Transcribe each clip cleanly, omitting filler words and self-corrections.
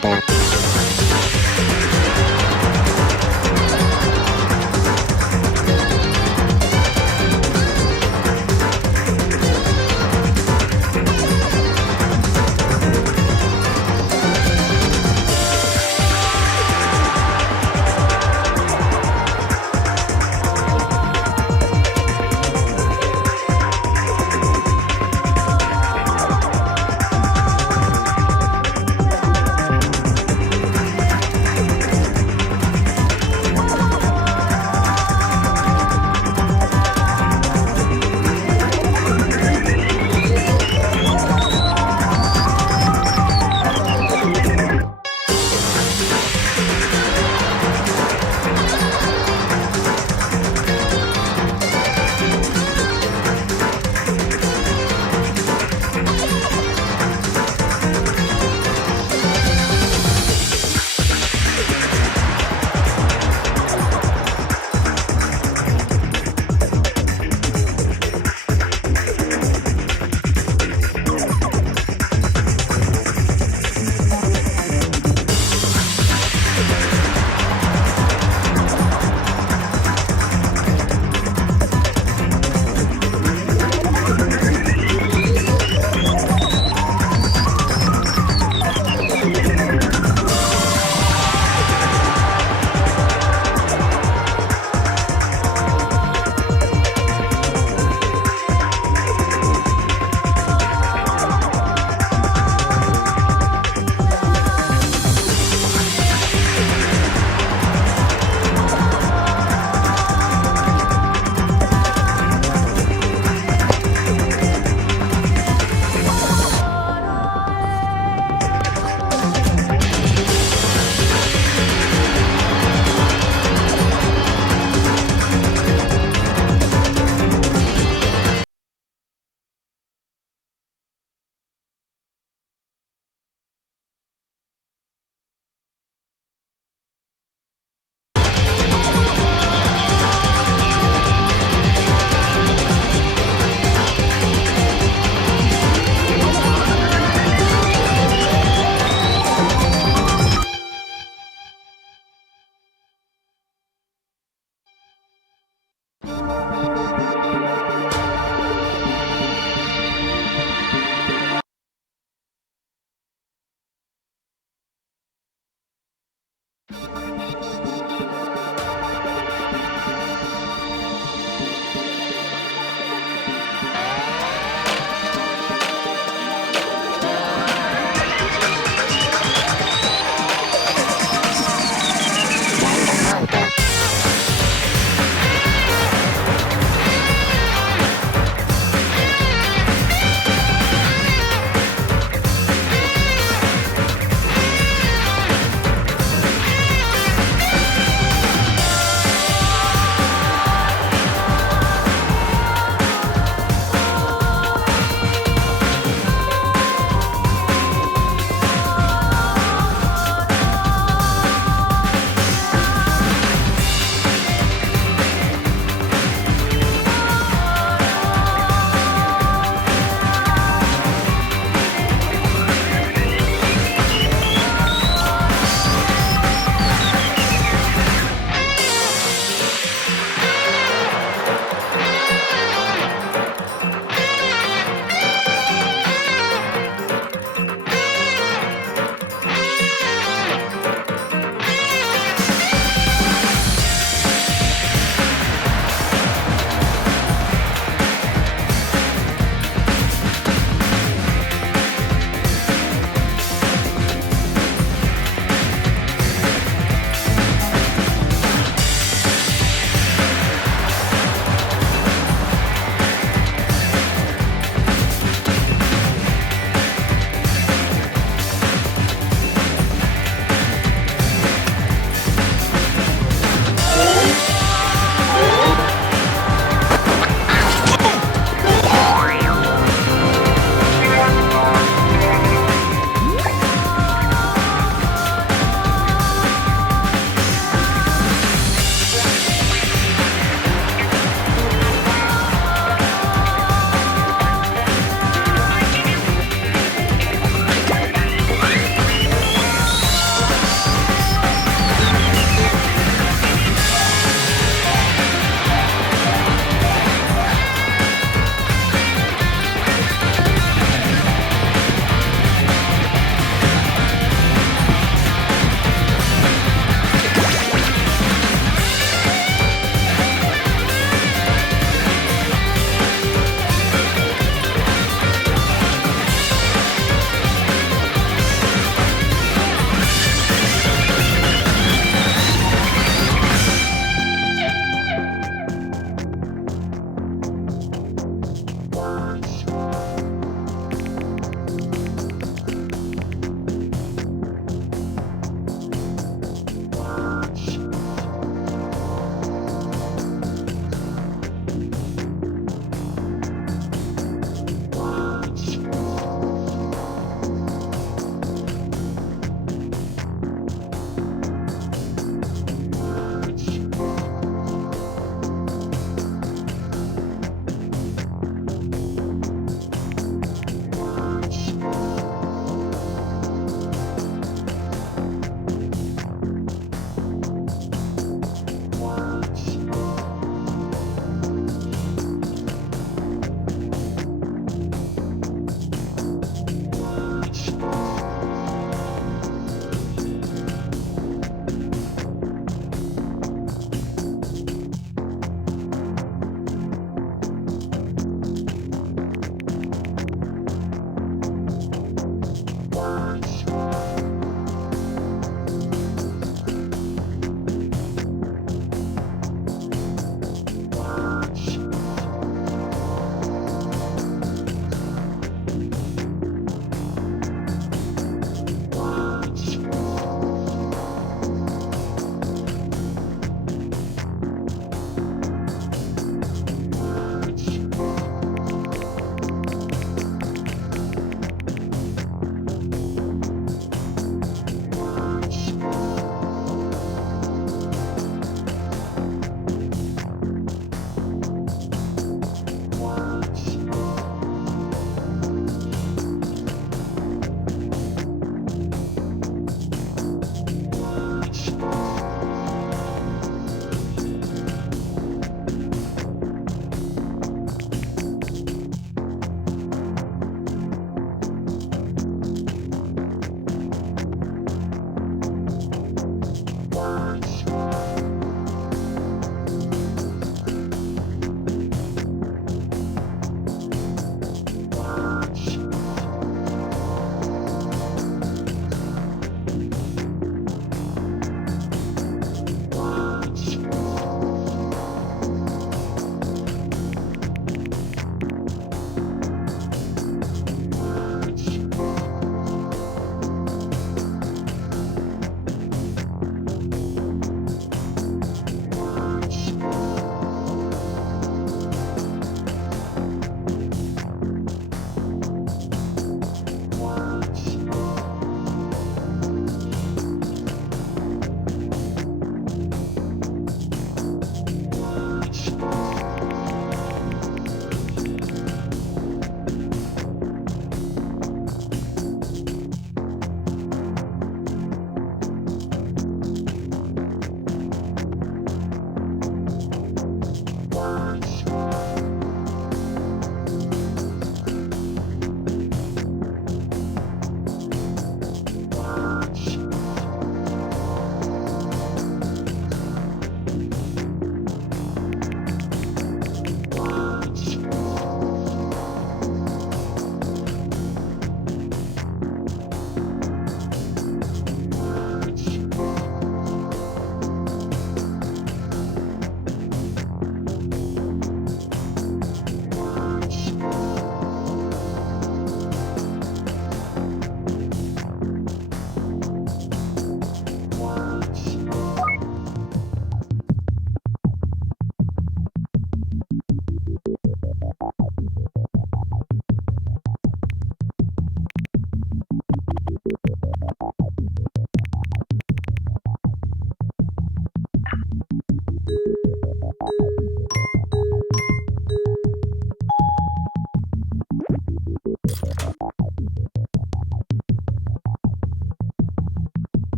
Chapter.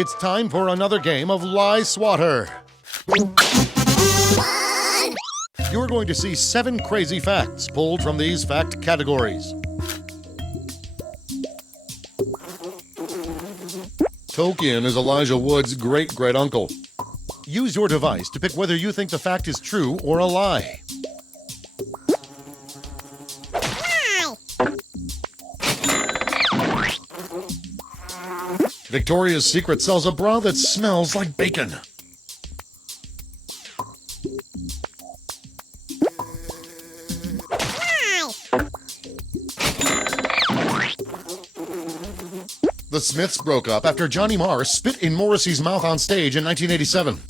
It's time for another game of Lie Swatter. You're going to see 7 crazy facts pulled from these fact categories. Tolkien is Elijah Wood's great-great-uncle. Use your device to pick whether you think the fact is true or a lie. Victoria's Secret sells a bra that smells like bacon. The Smiths broke up after Johnny Marr spit in Morrissey's mouth on stage in 1987.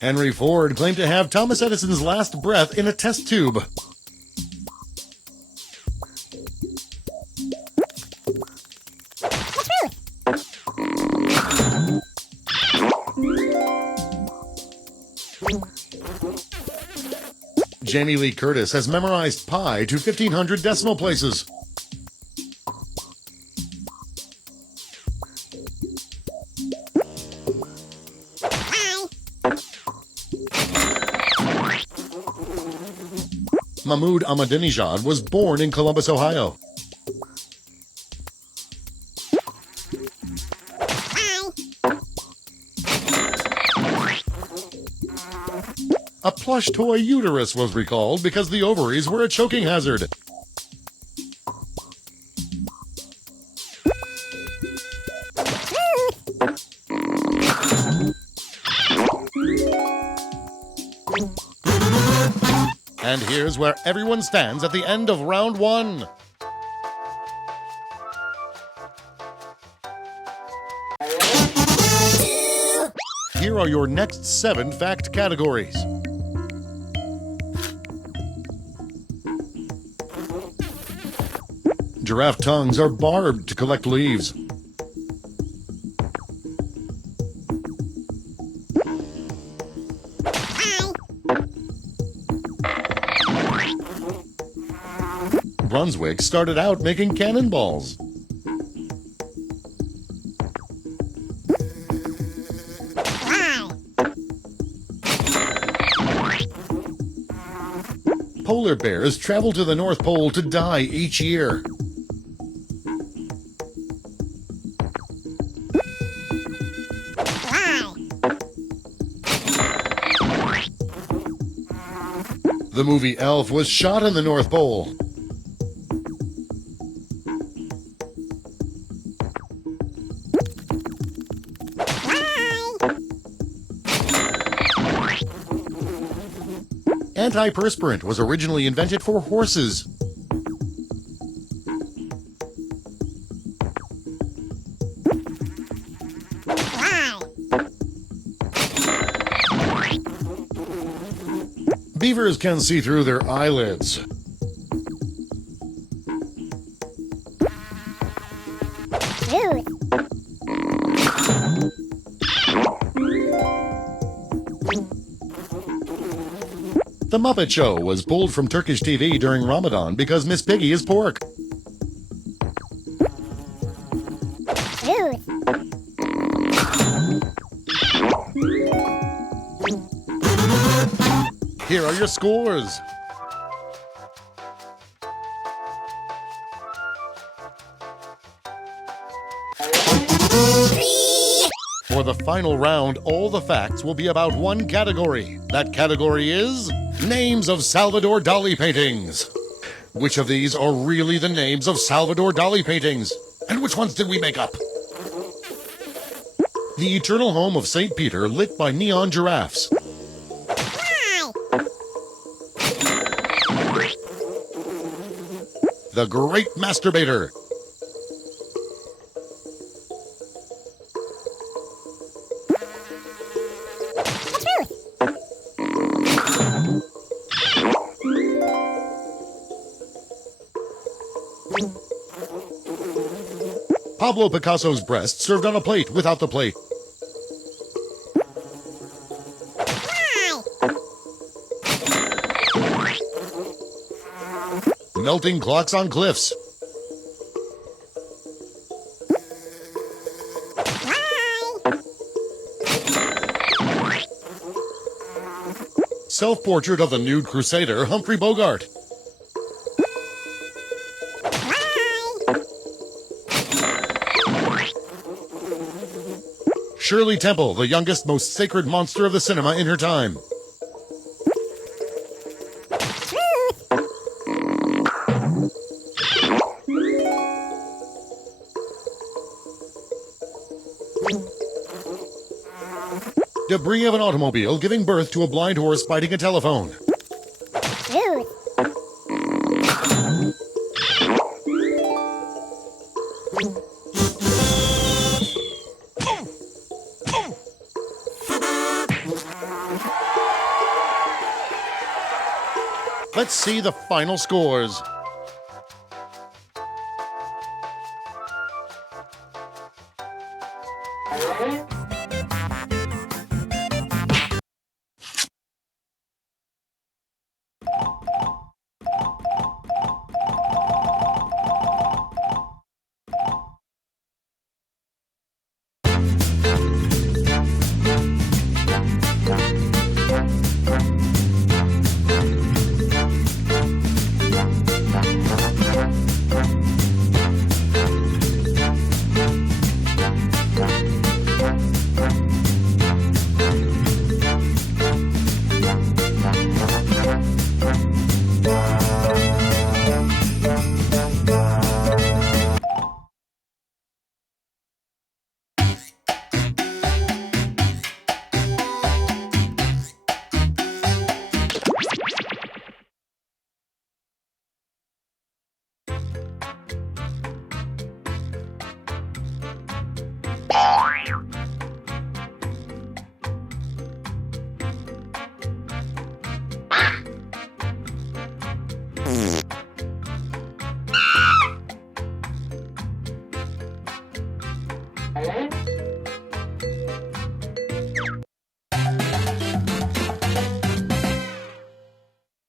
Henry Ford claimed to have Thomas Edison's last breath in a test tube. Jamie Lee Curtis has memorized pi to 1,500 decimal places. Mahmoud Ahmadinejad was born in Columbus, Ohio. A plush toy uterus was recalled because the ovaries were a choking hazard. And here's where everyone stands at the end of round 1. Here are your next 7 fact categories. Giraffe tongues are barbed to collect leaves. Brunswick started out making cannonballs. Polar bears travel to the North Pole to die each year. The movie Elf was shot in the North Pole. Antiperspirant was originally invented for horses. Beavers can see through their eyelids. The Muppet Show was pulled from Turkish TV during Ramadan because Miss Piggy is pork. Here are your scores. For the final round, all the facts will be about one category. That category is names of Salvador Dali paintings. Which of these are really the names of Salvador Dali paintings? And which ones did we make up? The Eternal Home of St. Peter lit by neon giraffes. The Great Masturbator. Pablo Picasso's breast served on a plate without the plate. melting clocks on cliffs. Self-portrait of the nude crusader Humphrey Bogart. Shirley Temple, the youngest, most sacred monster of the cinema in her time. Debris of an automobile giving birth to a blind horse fighting a telephone. Let's see the final scores.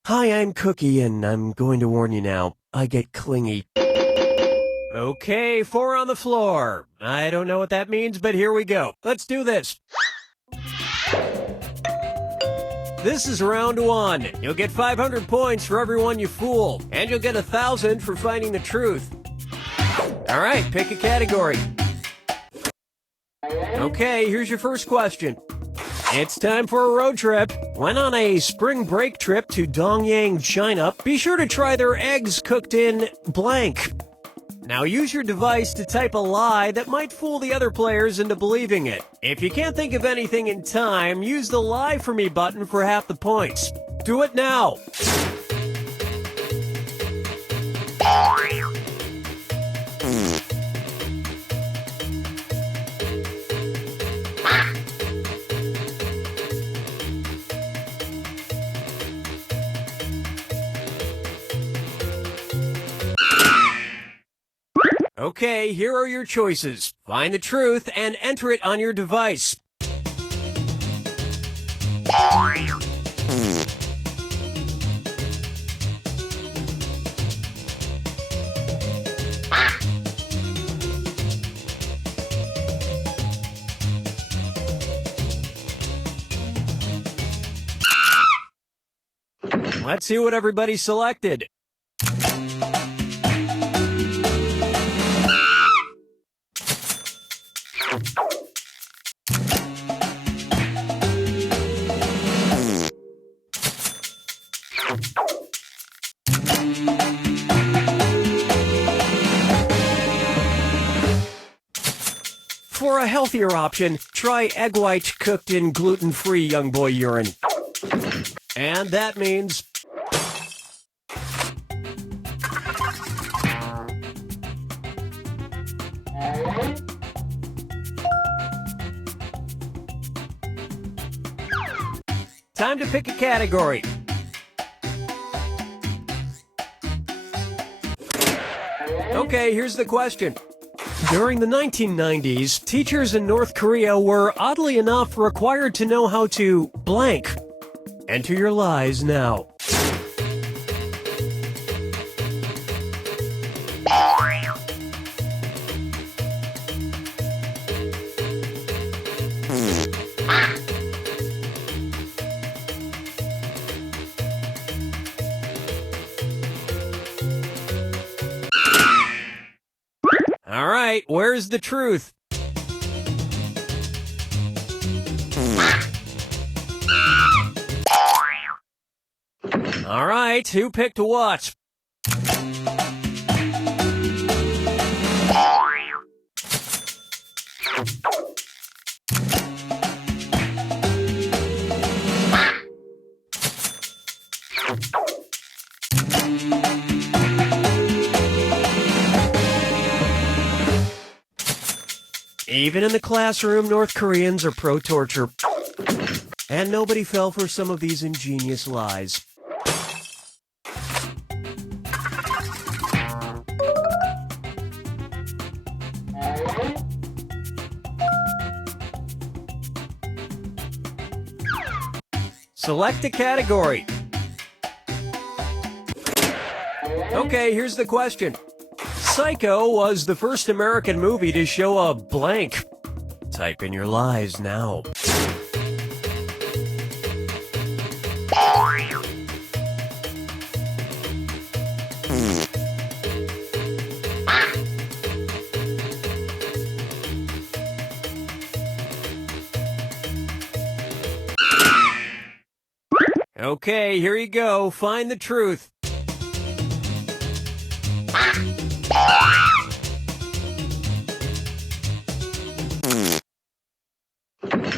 Hi, I'm Cookie, and I'm going to warn you now. I get clingy. Okay, 4 on the floor. I don't know what that means, but here we go. Let's do this. This is round 1. You'll get 500 points for everyone you fool, and you'll get 1,000 for finding the truth. All right, pick a category. Okay, here's your first question. It's time for a road trip. Went on a spring break trip to Dongyang, China. Be sure to try their eggs cooked in blank. Now use your device to type a lie that might fool the other players into believing it. If you can't think of anything in time, use the Lie For Me button for half the points. Do it now. Okay, here are your choices. Find the truth and enter it on your device. Let's see what everybody selected. For a healthier option, try egg white cooked in gluten-free young boy urine. And that means... time to pick a category. Okay, here's the question. During the 1990s, teachers in North Korea were, oddly enough, required to know how to blank. Enter your lies now. is the truth. All right, who picked what? Even in the classroom, North Koreans are pro-torture. And nobody fell for some of these ingenious lies. Select a category. Okay, here's the question. Psycho was the first American movie to show a blank. Type in your lies now. Okay, here you go. Find the truth.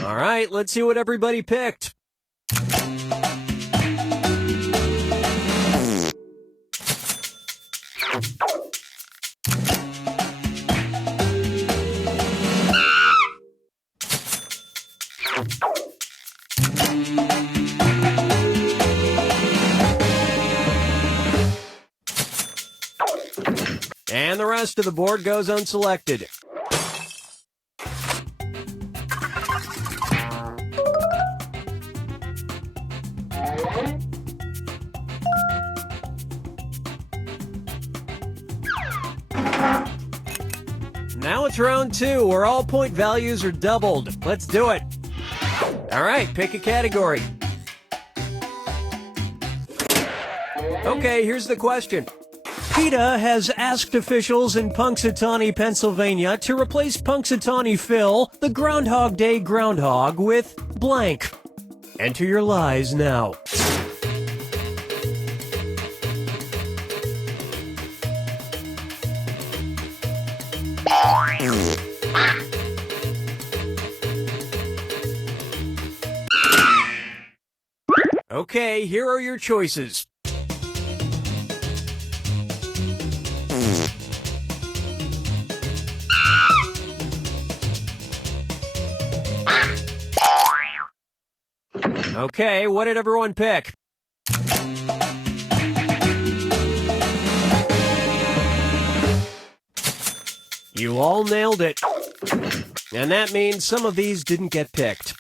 All right, let's see what everybody picked. And the rest of the board goes unselected. Now it's round 2, where all point values are doubled. Let's do it. All right, pick a category. Okay, here's the question. PETA has asked officials in Punxsutawney, Pennsylvania to replace Punxsutawney Phil, the Groundhog Day groundhog, with blank. Enter your lies now. Okay, here are your choices. Okay, what did everyone pick? You all nailed it. And that means some of these didn't get picked.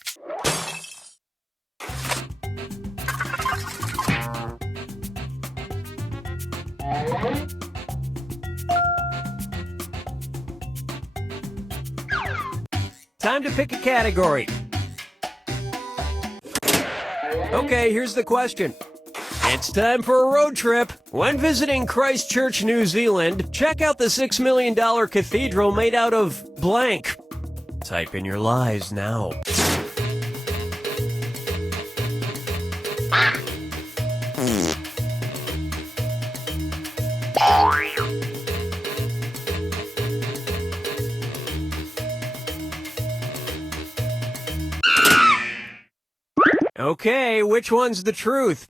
Time to pick a category. Okay, here's the question. It's time for a road trip. When visiting Christchurch, New Zealand, check out the $6 million cathedral made out of blank. Type in your lies now. Okay, which one's the truth?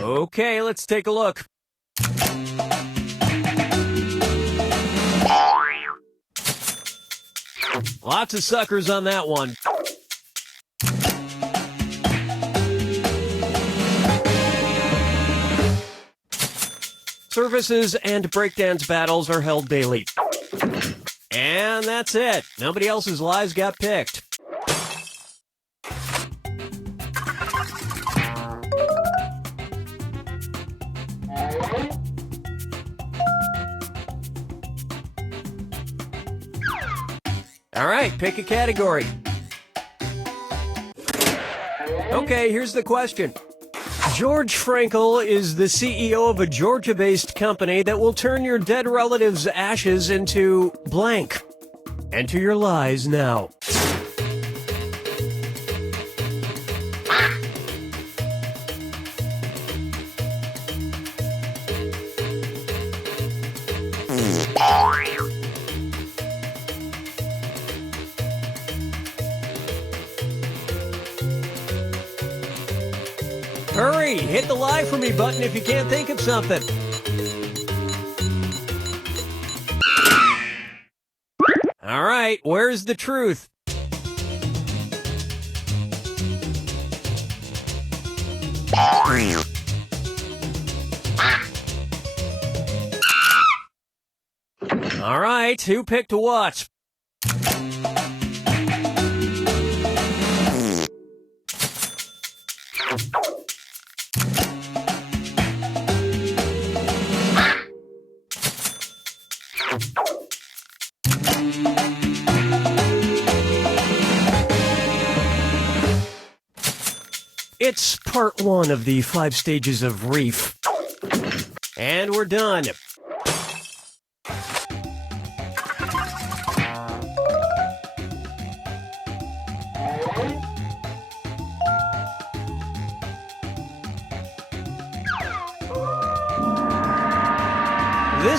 Okay, let's take a look. Lots of suckers on that one. Services and breakdance battles are held daily. And that's it. Nobody else's lies got picked. All right, pick a category. Okay, here's the question. George Frankel is the CEO of a Georgia-based company that will turn your dead relative's ashes into blank. Enter your lies now. Hurry, hit the lie for me button if you can't think of something. All right, where's the truth? All right, who picked what? It's part 1 of the 5 stages of reef. And we're done. This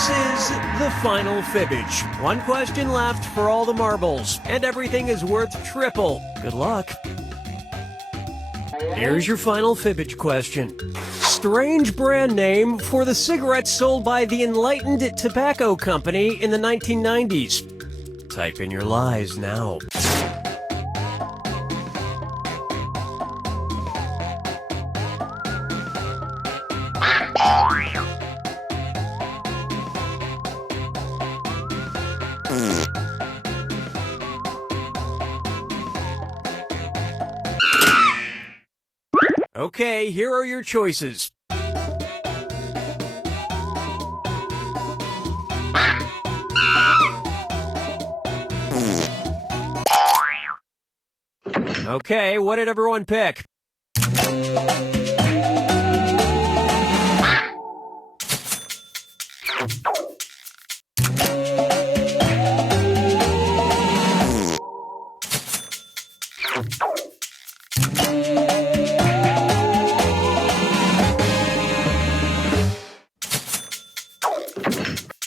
is the final fibbage. 1 question left for all the marbles, and everything is worth triple. Good luck. Here's your final fibbage question. Strange brand name for the cigarettes sold by the Enlightened Tobacco Company in the 1990s. Type in your lies now. Okay, here are your choices. Okay, what did everyone pick?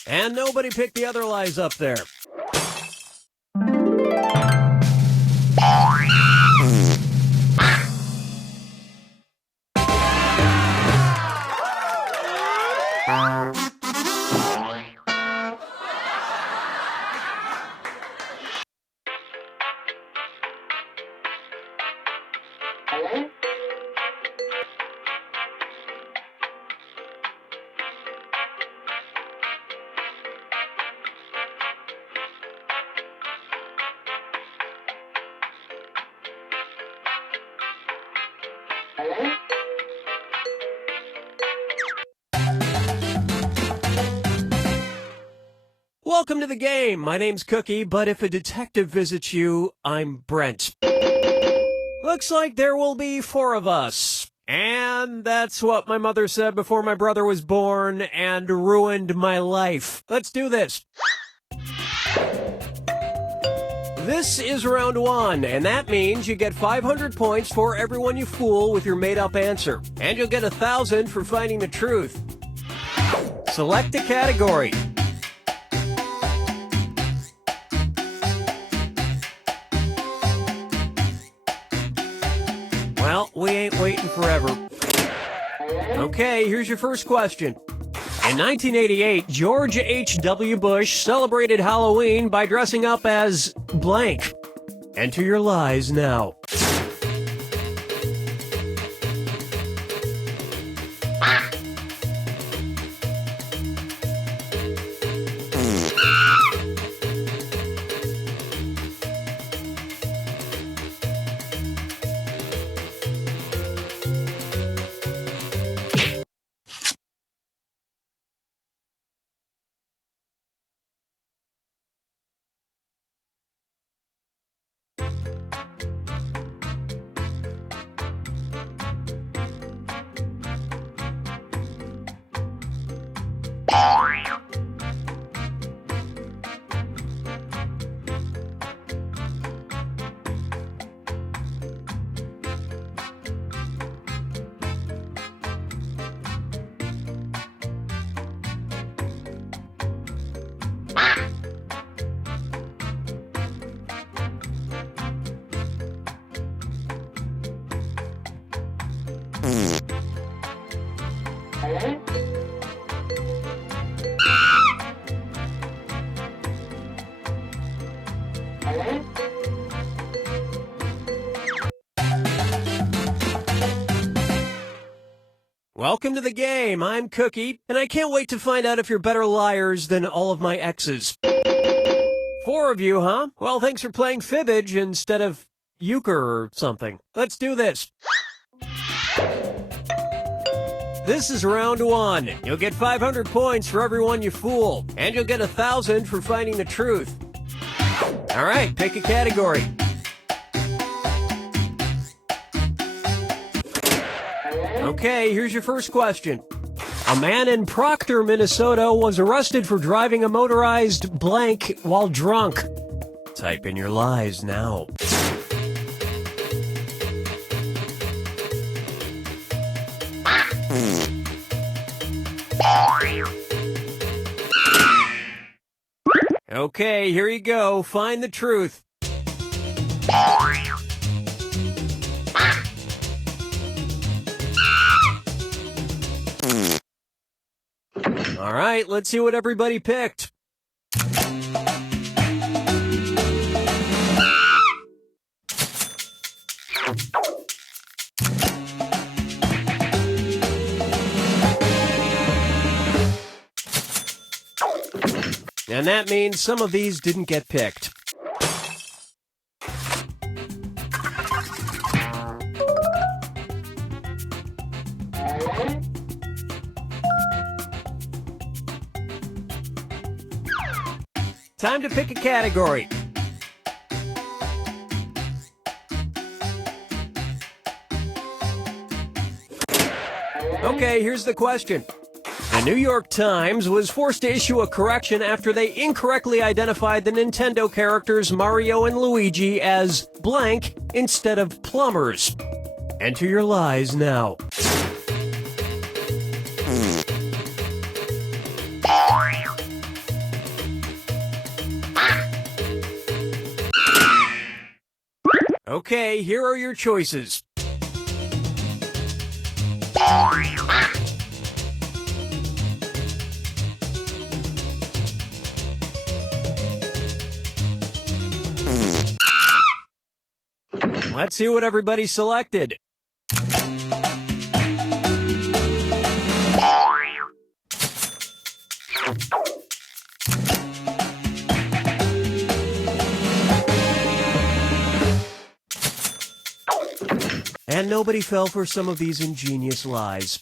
And nobody picked the other lies up there. Welcome to the game. My name's Cookie, but if a detective visits you, I'm Brent. Looks like there will be 4 of us. And that's what my mother said before my brother was born and ruined my life. Let's do this. This is round 1, and that means you get 500 points for everyone you fool with your made-up answer. And you'll get 1,000 for finding the truth. Select a category. Well, we ain't waiting forever. Okay, here's your first question. In 1988, George H.W. Bush celebrated Halloween by dressing up as blank. Enter your lies now. Welcome to the game. I'm Cookie, and I can't wait to find out if you're better liars than all of my exes. 4 of you, huh? Well, thanks for playing Fibbage instead of Euchre or something. Let's do this. This is round 1. You'll get 500 points for everyone you fool, and you'll get 1,000 for finding the truth. All right, pick a category. Okay, here's your first question. A man in Proctor, Minnesota was arrested for driving a motorized blank while drunk. Type in your lies now. Okay, here you go. Find the truth. All right, let's see what everybody picked. And that means some of these didn't get picked. Time to pick a category. Okay, here's the question. The New York Times was forced to issue a correction after they incorrectly identified the Nintendo characters Mario and Luigi as blank instead of plumbers. Enter your lies now. Okay, here are your choices. Let's see what everybody selected. And nobody fell for some of these ingenious lies.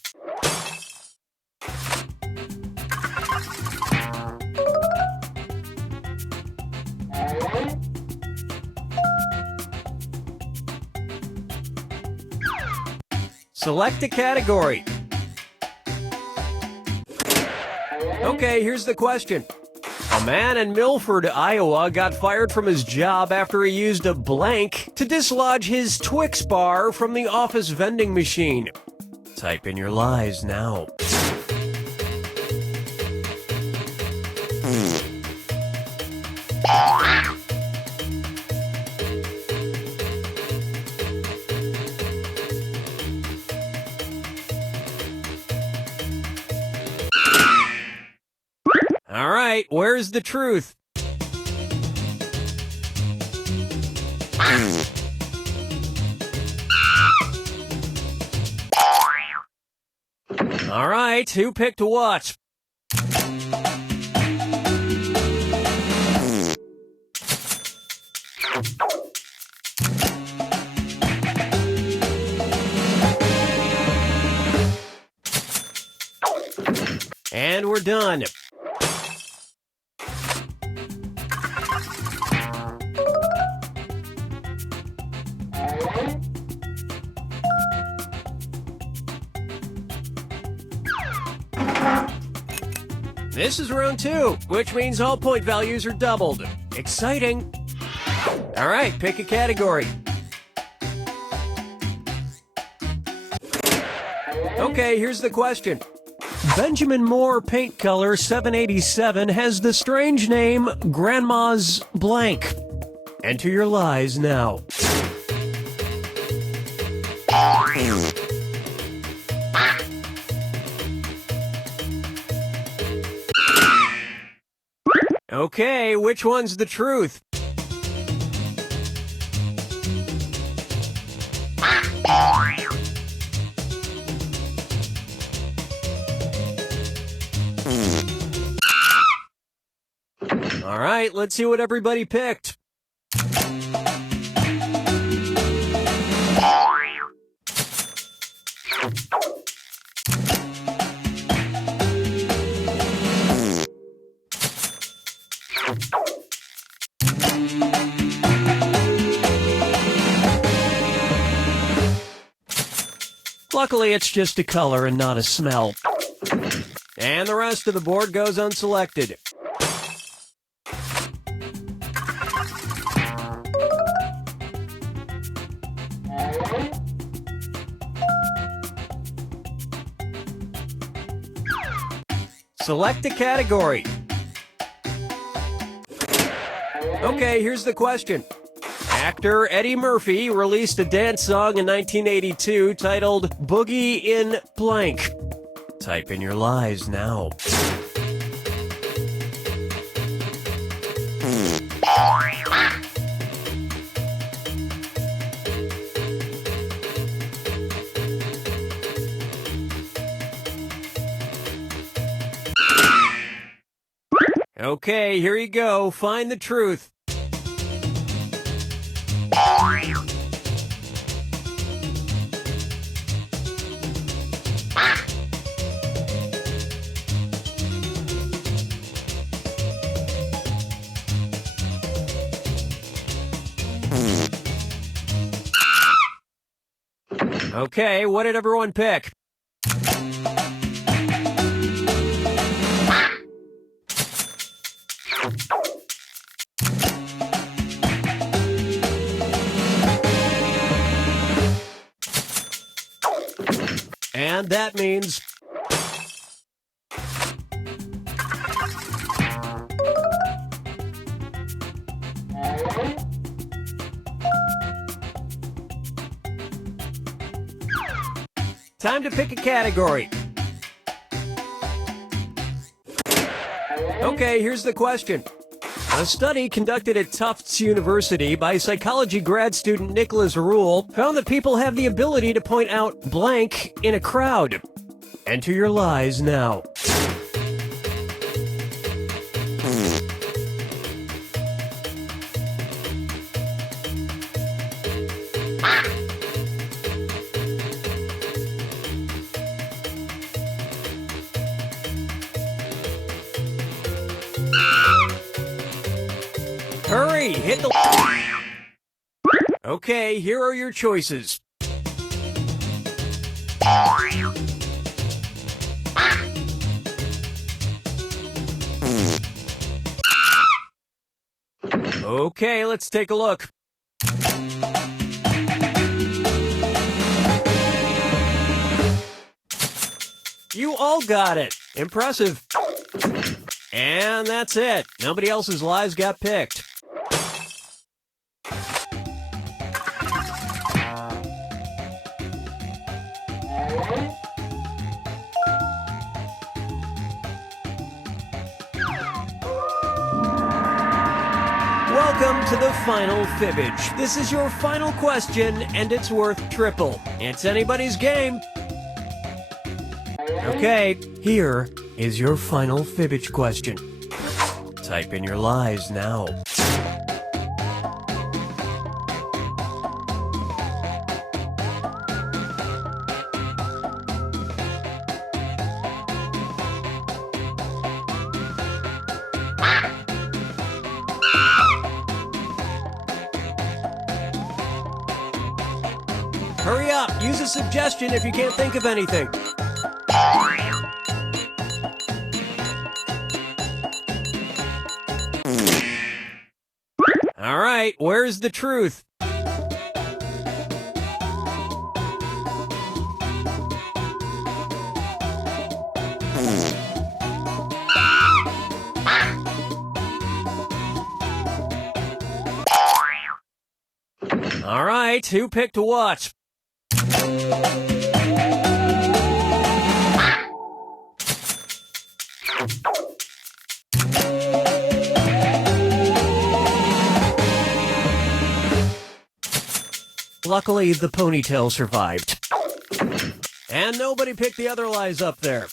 Select a category. Okay, here's the question. A man in Milford, Iowa got fired from his job after he used a blank to dislodge his Twix bar from the office vending machine. Type in your lies now. All right, where's the truth? All right, who picked what? And we're done. This is round 2, which means all point values are doubled. Exciting! All right, pick a category. Okay, here's the question. Benjamin Moore paint color 787 has the strange name Grandma's Blank. Enter your lies now. Okay, which one's the truth? All right, let's see what everybody picked. Luckily, it's just a color and not a smell. And the rest of the board goes unselected. Select a category. Okay, here's the question. Actor Eddie Murphy released a dance song in 1982 titled Boogie in Blank. Type in your lies now. Okay, here you go. Find the truth. Okay, what did everyone pick? And that means... time to pick a category. Okay, here's the question. A study conducted at Tufts University by psychology grad student Nicholas Rule found that people have the ability to point out blank in a crowd. Enter your lies now. Hurry, hit the... Okay, here are your choices. Okay, let's take a look. You all got it. Impressive. And that's it. Nobody else's lies got picked. Welcome to the final fibbage. This is your final question, and it's worth triple. It's anybody's game. Okay, here is your final fibbage question. Type in your lies now. Hurry up, use a suggestion if you can't think of anything. All right, where's the truth? All right, who picked what? Luckily, the ponytail survived. And nobody picked the other lies up there.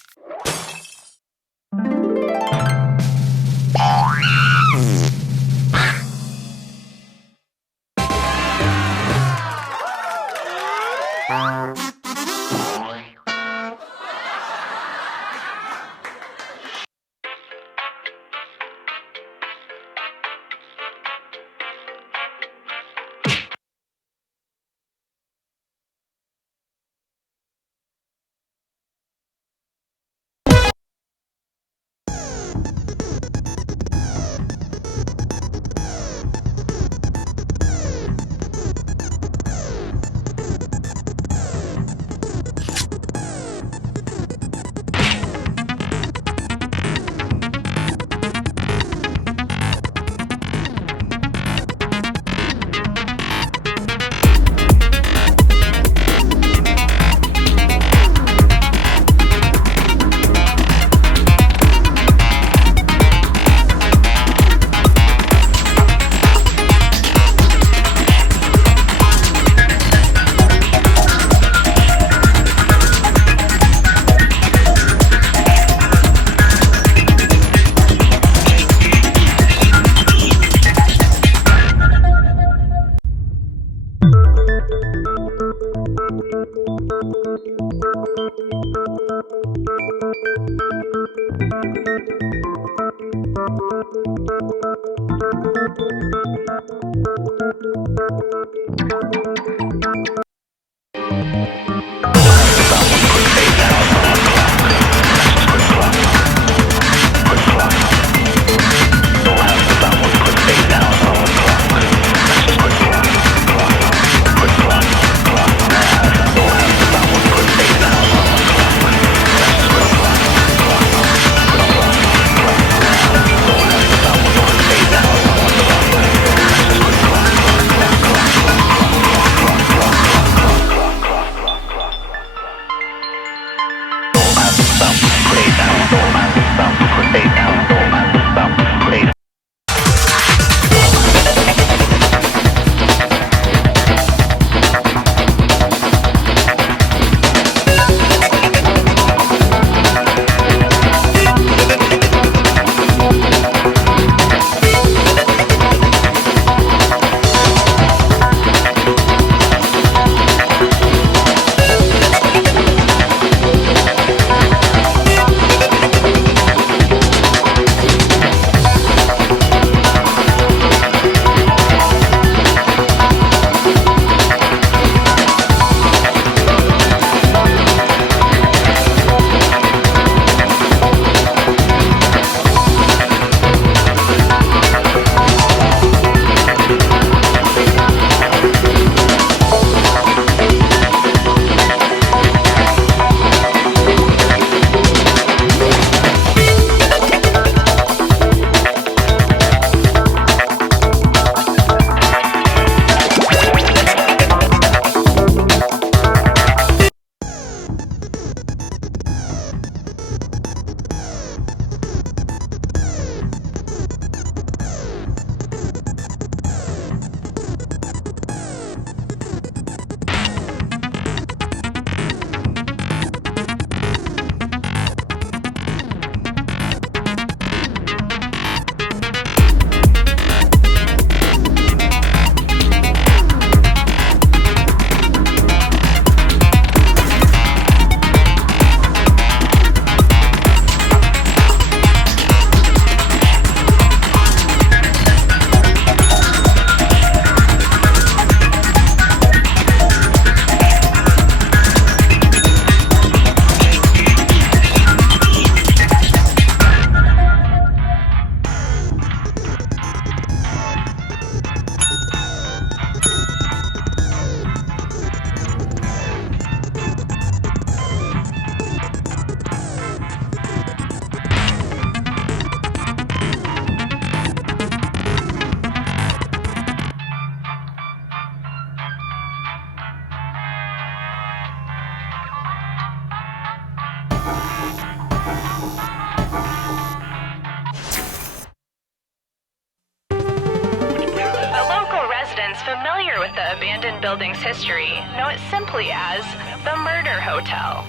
with the abandoned building's history know it simply as the Murder Hotel.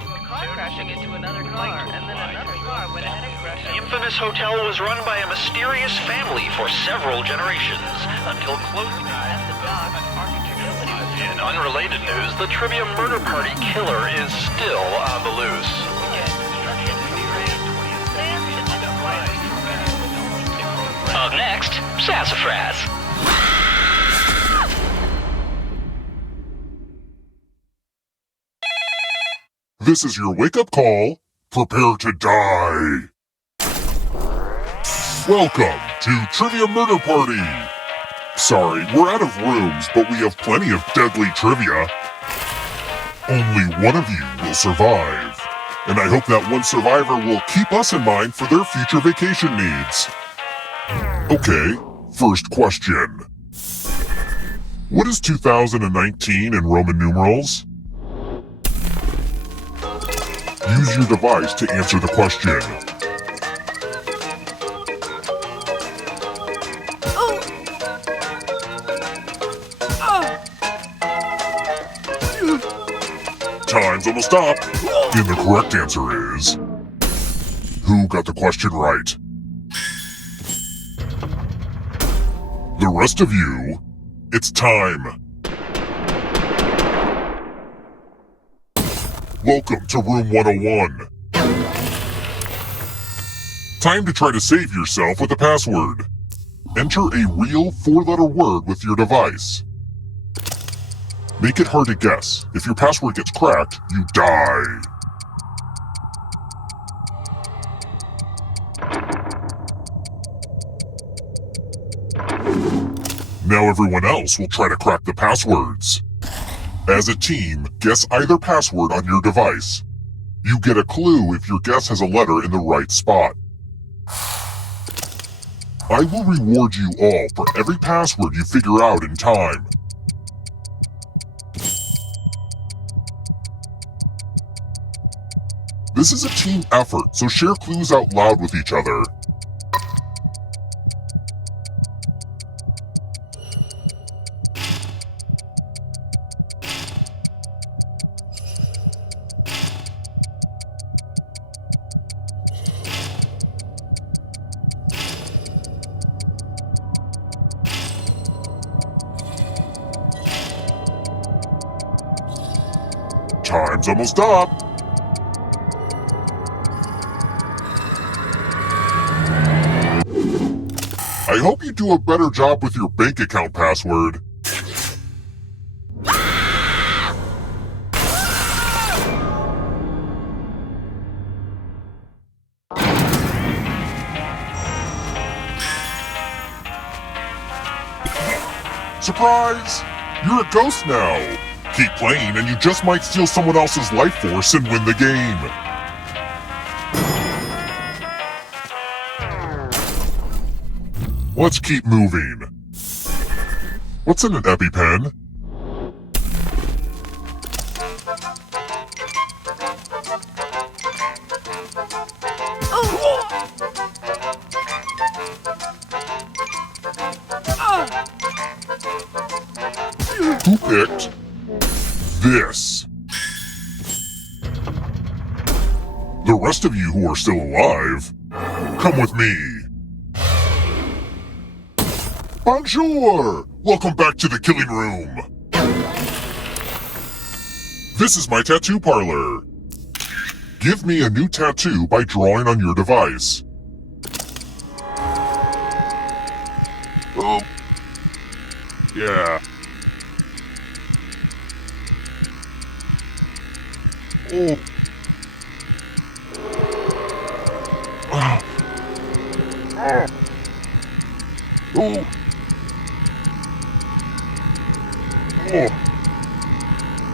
Crashing into another car, and then another car went ahead and crashed. The infamous hotel was run by a mysterious family for several generations, until close At the dock, architecture. In unrelated news, the trivia murder party killer is still on the loose. Up next, Sassafras. This is your wake-up call. Prepare to die. Welcome to Trivia Murder Party. Sorry, we're out of rooms, but we have plenty of deadly trivia. Only one of you will survive. And I hope that one survivor will keep us in mind for their future vacation needs. Okay, first question. What is 2019 in Roman numerals? Use your device to answer the question. Time's almost up. And the correct answer is... Who got the question right? The rest of you, it's time. Welcome to Room 101. Time to try to save yourself with a password. Enter a real 4-letter word with your device. Make it hard to guess. If your password gets cracked, you die. Now everyone else will try to crack the passwords. As a team, guess either password on your device. You get a clue if your guess has a letter in the right spot. I will reward you all for every password you figure out in time. This is a team effort, so share clues out loud with each other. Time's almost up. I hope you do a better job with your bank account password. Surprise! You're a ghost now. Keep playing and you just might steal someone else's life force and win the game. Let's keep moving. What's in an EpiPen? Who picked this? The rest of you who are still alive, come with me. Bonjour! Welcome back to the killing room. This is my tattoo parlor. Give me a new tattoo by drawing on your device. Oh. Yeah. Oh. Ah. Ah. Oh. Oh.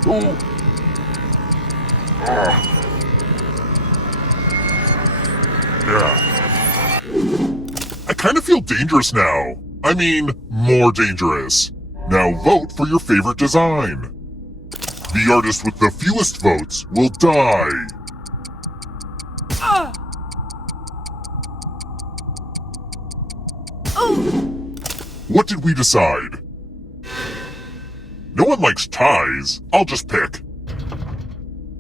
Oh. Ah. Yeah. I kind of feel dangerous now. I mean, more dangerous. Now vote for your favorite design. The artist with the fewest votes will die. What did we decide? one likes ties, I'll just pick.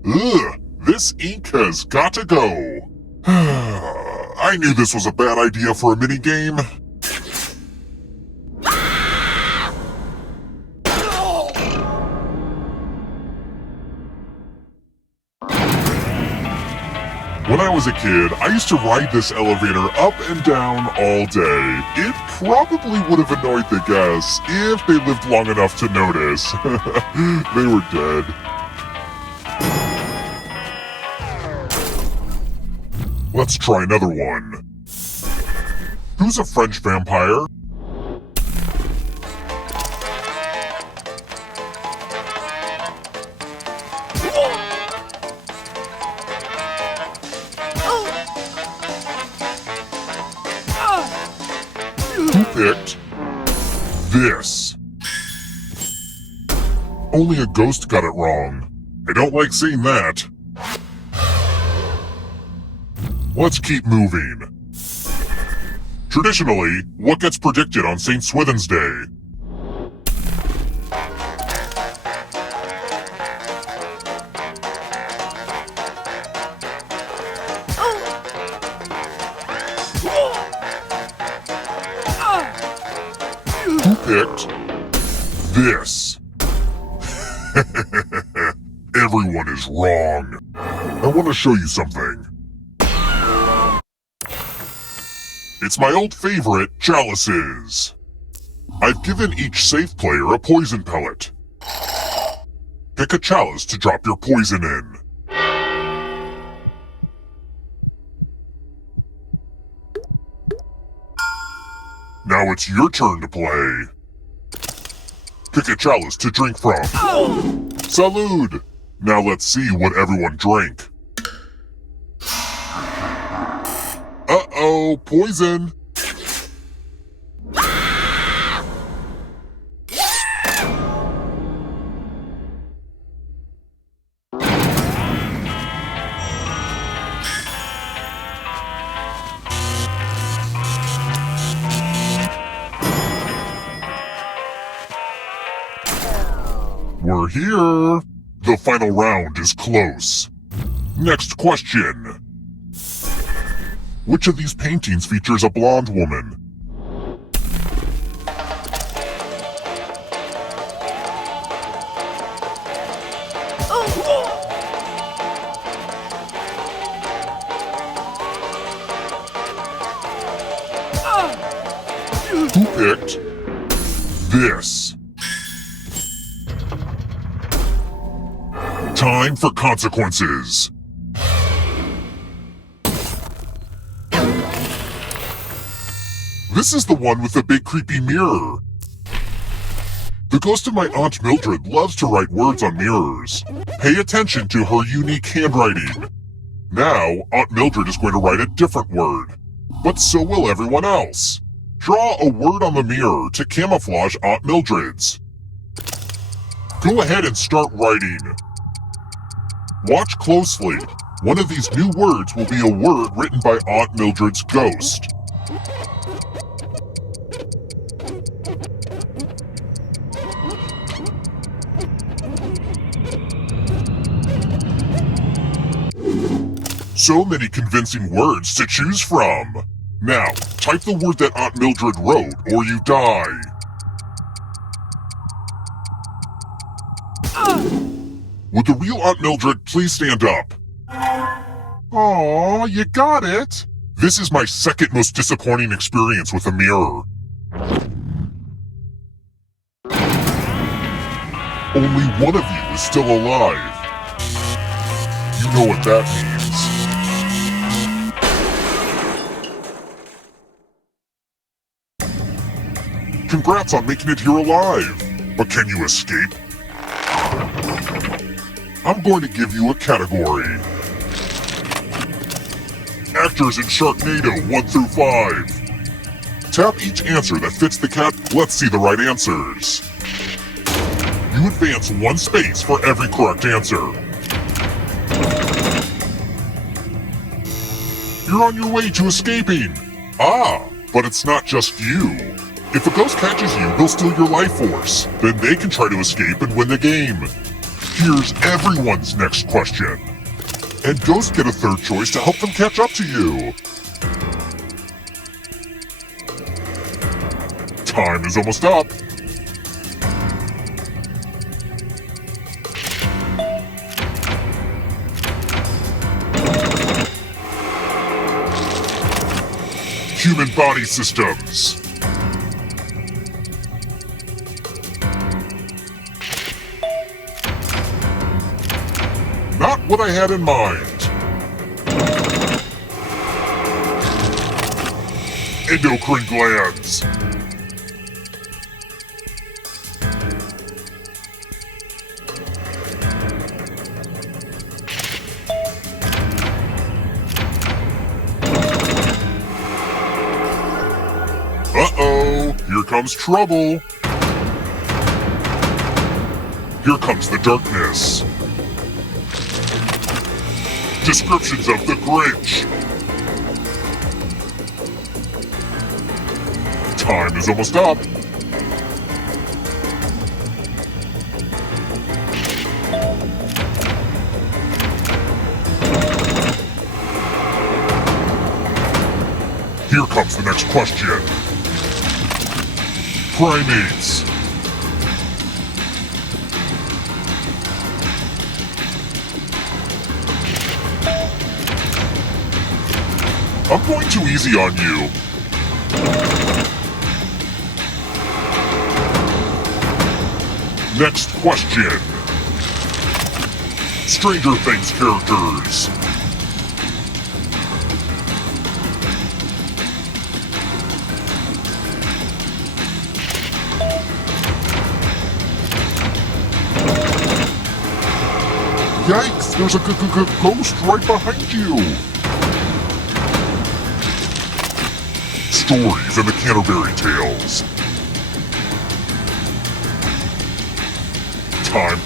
Ugh, this ink has got to go. I knew this was a bad idea for a minigame. When I was a kid, I used to ride this elevator up and down all day. It probably would have annoyed the guests if they lived long enough to notice. They were dead. Let's try another one. Who's a French vampire? Who picked this? Only a ghost got it wrong. I don't like seeing that. Let's keep moving. Traditionally, what gets predicted on St. Swithin's Day? Who picked this? Everyone is wrong. I want to show you something. It's my old favorite, chalices. I've given each safe player a poison pellet. Pick a chalice to drop your poison in. Now it's your turn to play. Pick a chalice to drink from. Salud! Now let's see what everyone drank. Uh-oh, poison! We're here! The final round is close. Next question. Which of these paintings features a blonde woman? Who picked this? Time for consequences. This is the one with the big creepy mirror. The ghost of my Aunt Mildred loves to write words on mirrors. Pay attention to her unique handwriting. Now, Aunt Mildred is going to write a different word. But so will everyone else. Draw a word on the mirror to camouflage Aunt Mildred's. Go ahead and start writing. Watch closely. One of these new words will be a word written by Aunt Mildred's ghost. So many convincing words to choose from. Now, type the word that Aunt Mildred wrote, or you die. Would the real Aunt Mildred please stand up? Aw, you got it! This is my second most disappointing experience with a mirror. Only one of you is still alive. You know what that means. Congrats on making it here alive! But can you escape? I'm going to give you a category. Actors in Sharknado 1 through 5. Tap each answer that fits the Let's see the right answers. You advance 1 space for every correct answer. You're on your way to escaping. Ah, but it's not just you. If a ghost catches you, they'll steal your life force. Then they can try to escape and win the game. Here's everyone's next question. And ghosts get a third choice to help them catch up to you. Time is almost up. Human body systems. Not what I had in mind. Endocrine glands. Uh-oh, here comes trouble. Here comes the darkness. Descriptions of the Grinch. Time is almost up. Here comes the next question. Primates. I'm going too easy on you. Next question. Stranger Things characters. Yikes, there's a ghost right behind you. Stories and the Canterbury Tales. Time.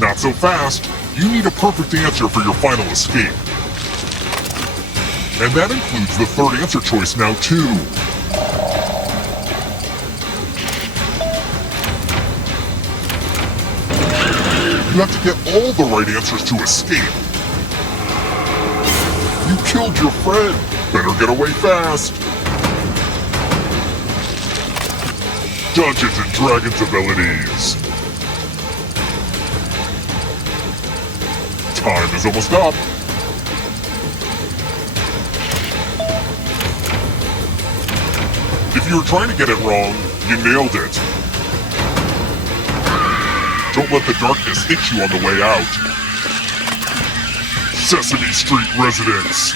Not so fast. You need a perfect answer for your final escape. And that includes the third answer choice now, too. You have to get all the right answers to escape. You killed your friend. Better get away fast. Dungeons and Dragons abilities. Time is almost up. If you were trying to get it wrong, you nailed it. Don't let the darkness hit you on the way out. Sesame Street residents.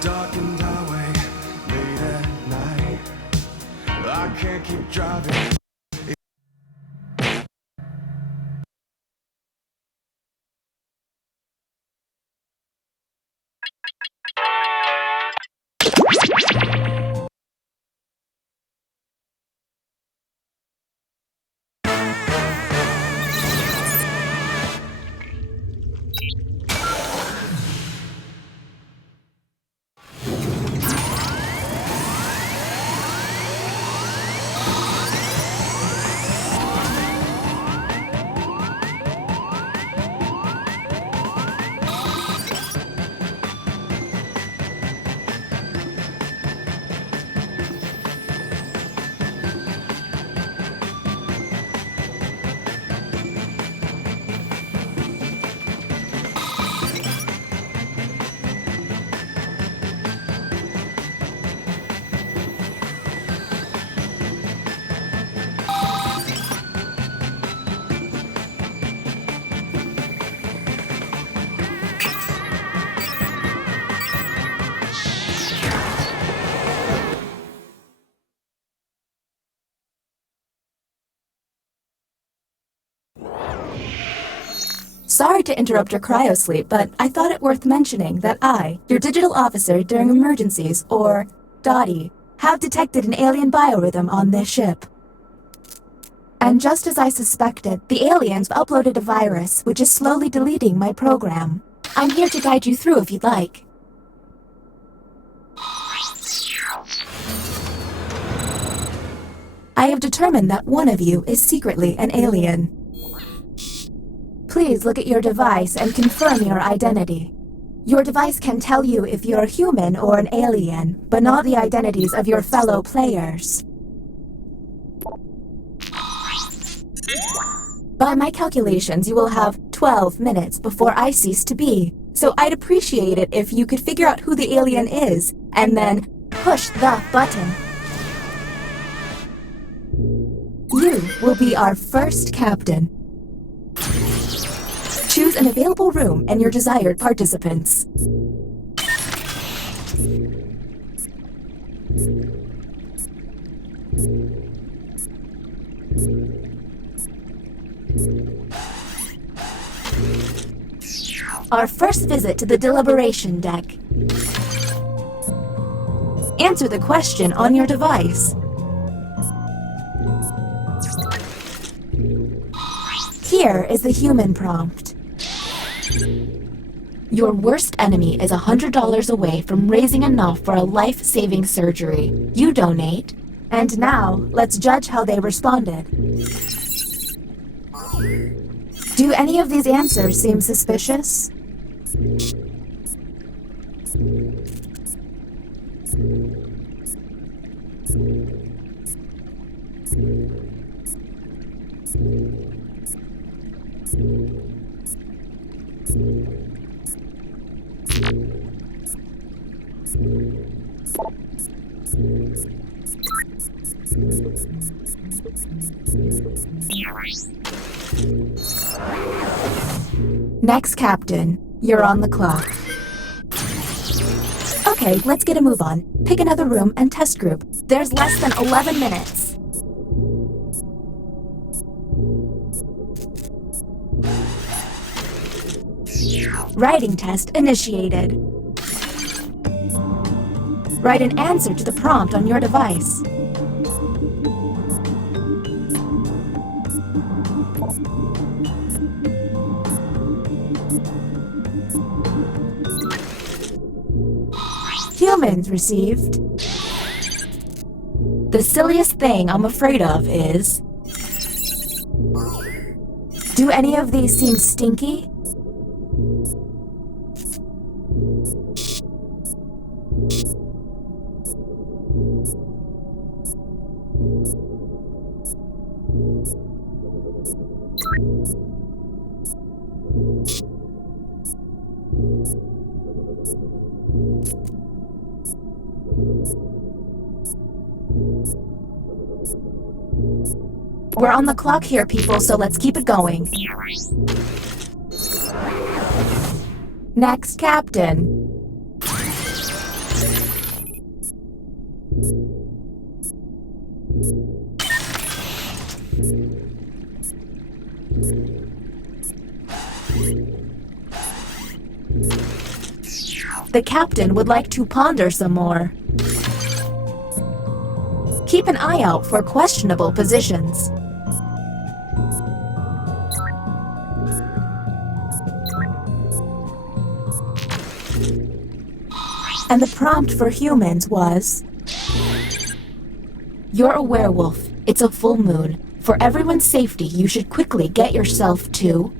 darkened highway late at night. I can't keep driving. Sorry to interrupt your cryosleep, but I thought it worth mentioning that I, your digital officer during emergencies, or Dali, have detected an alien biorhythm on this ship. And just as I suspected, the aliens uploaded a virus which is slowly deleting my program. I'm here to guide you through if you'd like. I have determined that one of you is secretly an alien. Please look at your device and confirm your identity. Your device can tell you if you're human or an alien, but not the identities of your fellow players. By my calculations, you will have 12 minutes before I cease to be, so I'd appreciate it if you could figure out who the alien is, and then push the button. You will be our first captain. Choose an available room and your desired participants. Our first visit to the deliberation deck. Answer the question on your device. Here is the human prompt. Your worst enemy is $100 away from raising enough for a life-saving surgery. You donate. And now, let's judge how they responded. Do any of these answers seem suspicious? Next, Captain. You're on the clock. Okay, let's get a move on. Pick another room and test group. There's less than 11 minutes. Writing test initiated. Write an answer to the prompt on your device. Humans received. The silliest thing I'm afraid of is... Do any of these seem stinky? We're on the clock here, people, so let's keep it going. Next, Captain. The captain would like to ponder some more. Keep an eye out for questionable positions. And the prompt for humans was... You're a werewolf. It's a full moon. For everyone's safety, you should quickly get yourself to...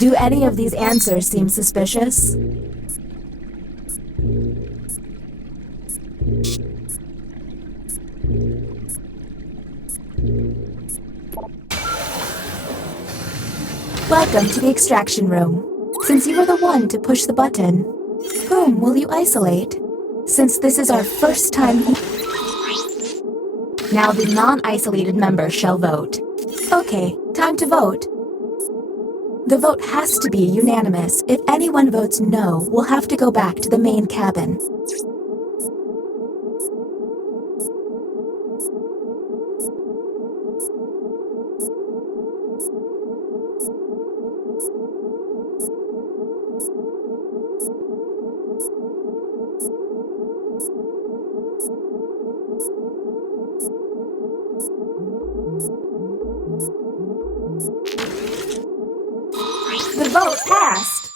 Do any of these answers seem suspicious? Welcome to the extraction room. Since you were the one to push the button, whom will you isolate? Since this is our first time... Now the non-isolated members shall vote. Okay, time to vote. The vote has to be unanimous. If anyone votes no, we'll have to go back to the main cabin. The vote passed!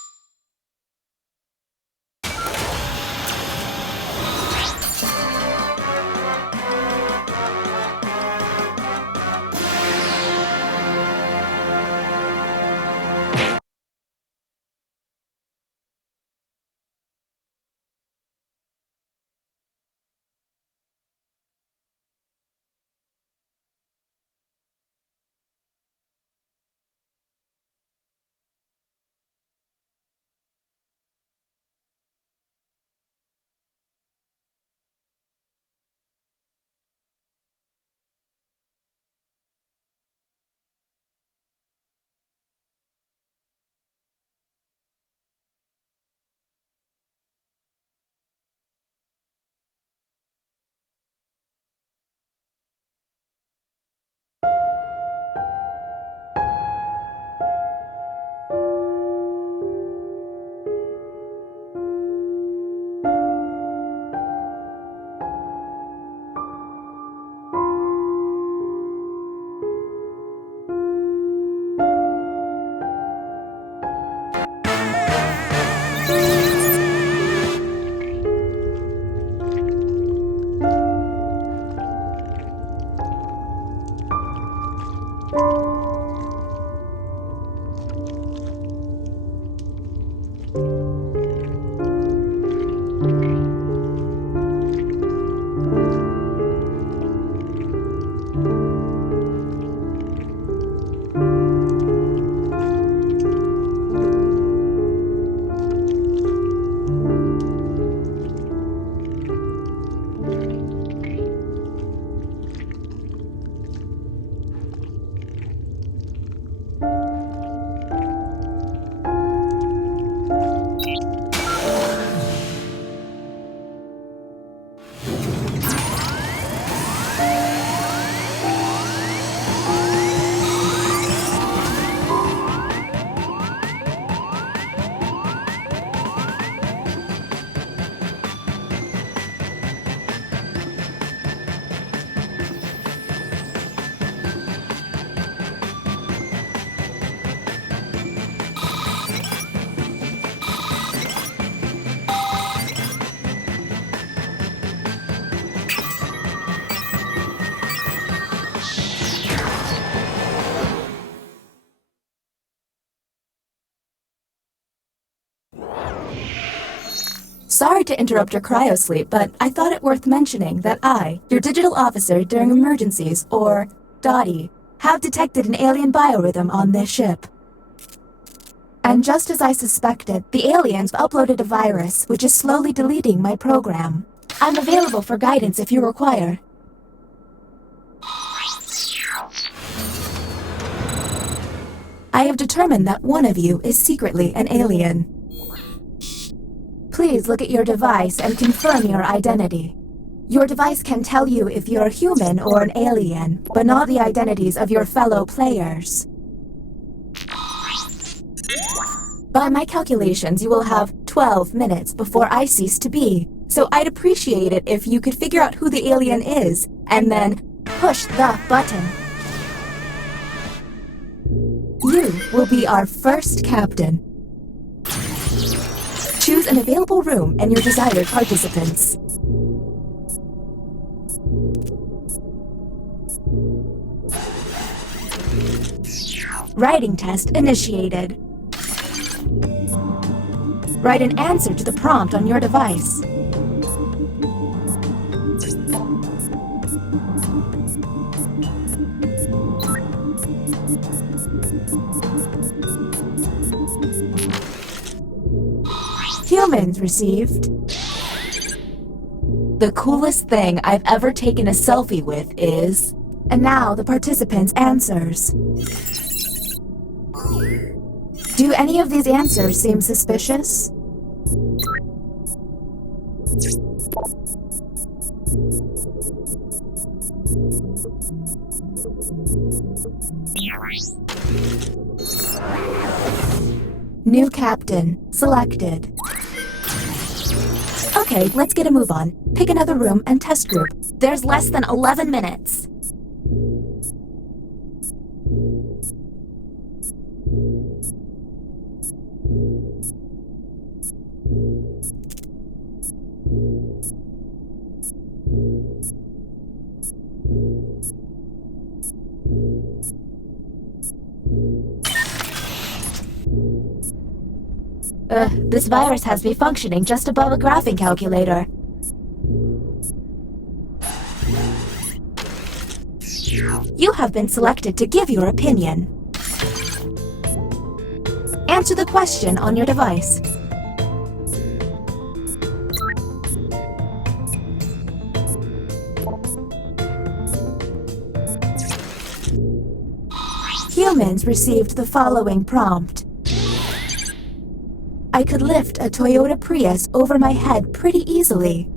Sorry to interrupt your cryosleep, but I thought it worth mentioning that I, your digital officer during emergencies, or Dali, have detected an alien biorhythm on this ship. And just as I suspected, the aliens uploaded a virus which is slowly deleting my program. I'm available for guidance if you require. I have determined that one of you is secretly an alien. Please look at your device and confirm your identity. Your device can tell you if you're human or an alien, but not the identities of your fellow players. By my calculations, you will have 12 minutes before I cease to be, so I'd appreciate it if you could figure out who the alien is, and then push the button. You will be our first captain. Choose an available room and your desired participants. Writing test initiated. Write an answer to the prompt on your device. Humans received. The coolest thing I've ever taken a selfie with is... And now the participants' answers. Do any of these answers seem suspicious? New captain selected. Okay, let's get a move on. Pick another room and test group. There's less than 11 minutes. This virus has me functioning just above a graphing calculator. You have been selected to give your opinion. Answer the question on your device. Humans received the following prompt. I could lift a Toyota Prius over my head pretty easily.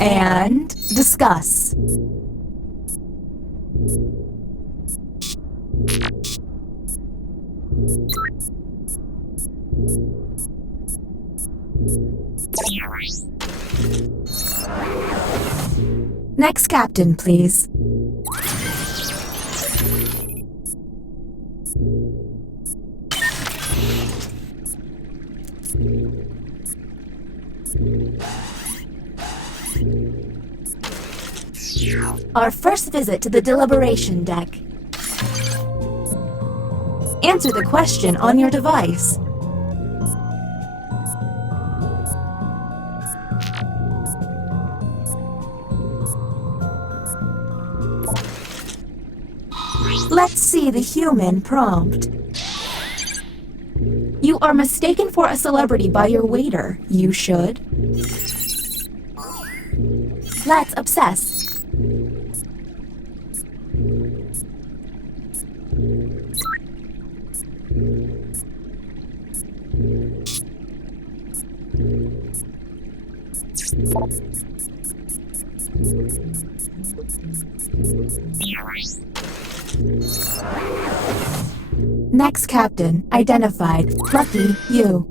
And discuss. Next captain, please. Our first visit to the deliberation deck. Answer the question on your device. Let's see the human prompt. You are mistaken for a celebrity by your waiter. You should. Let's obsess. Next captain identified. Lucky you.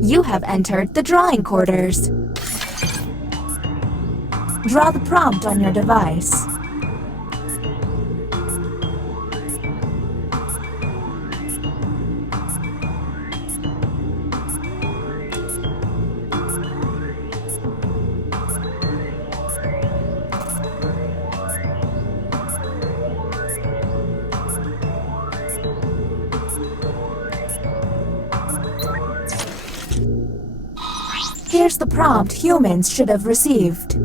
You have entered the drawing quarters. Draw the prompt on your device. Here's the prompt humans should have received.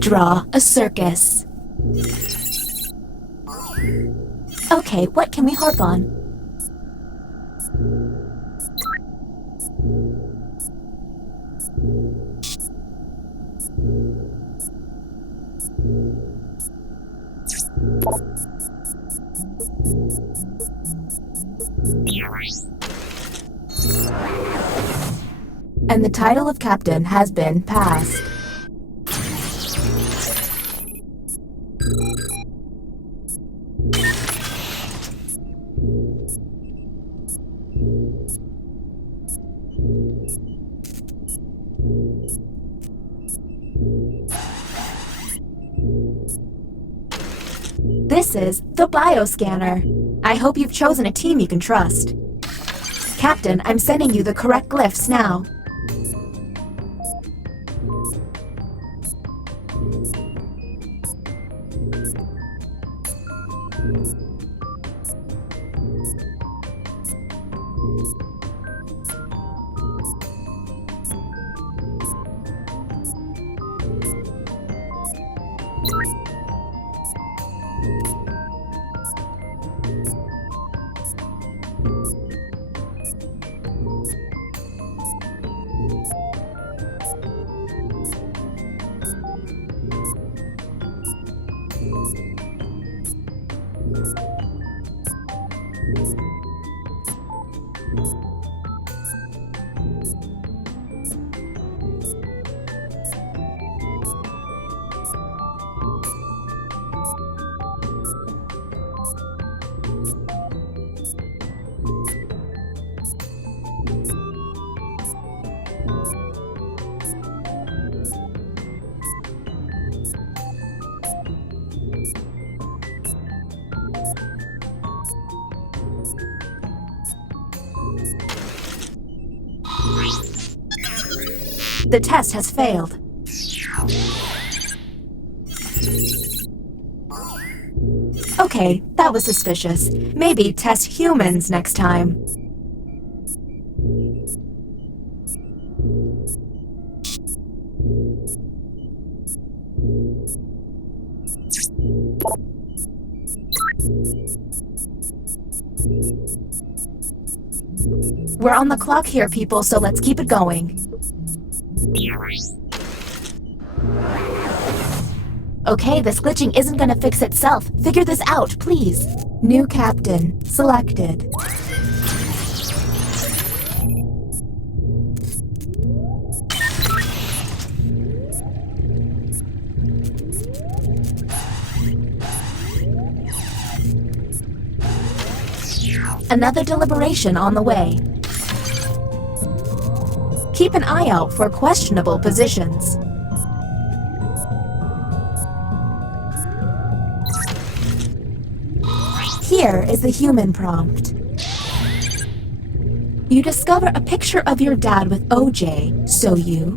Draw a circus. Okay, what can we harp on? And the title of captain has been passed. This is the bioscanner. I hope you've chosen a team you can trust. Captain, I'm sending you the correct glyphs now. The test has failed. Okay, that was suspicious. Maybe test humans next time. We're on the clock here, people, so let's keep it going. Okay, this glitching isn't gonna fix itself. Figure this out, please. New captain selected. Another deliberation on the way. Keep an eye out for questionable positions. Here is the human prompt. You discover a picture of your dad with OJ, so you...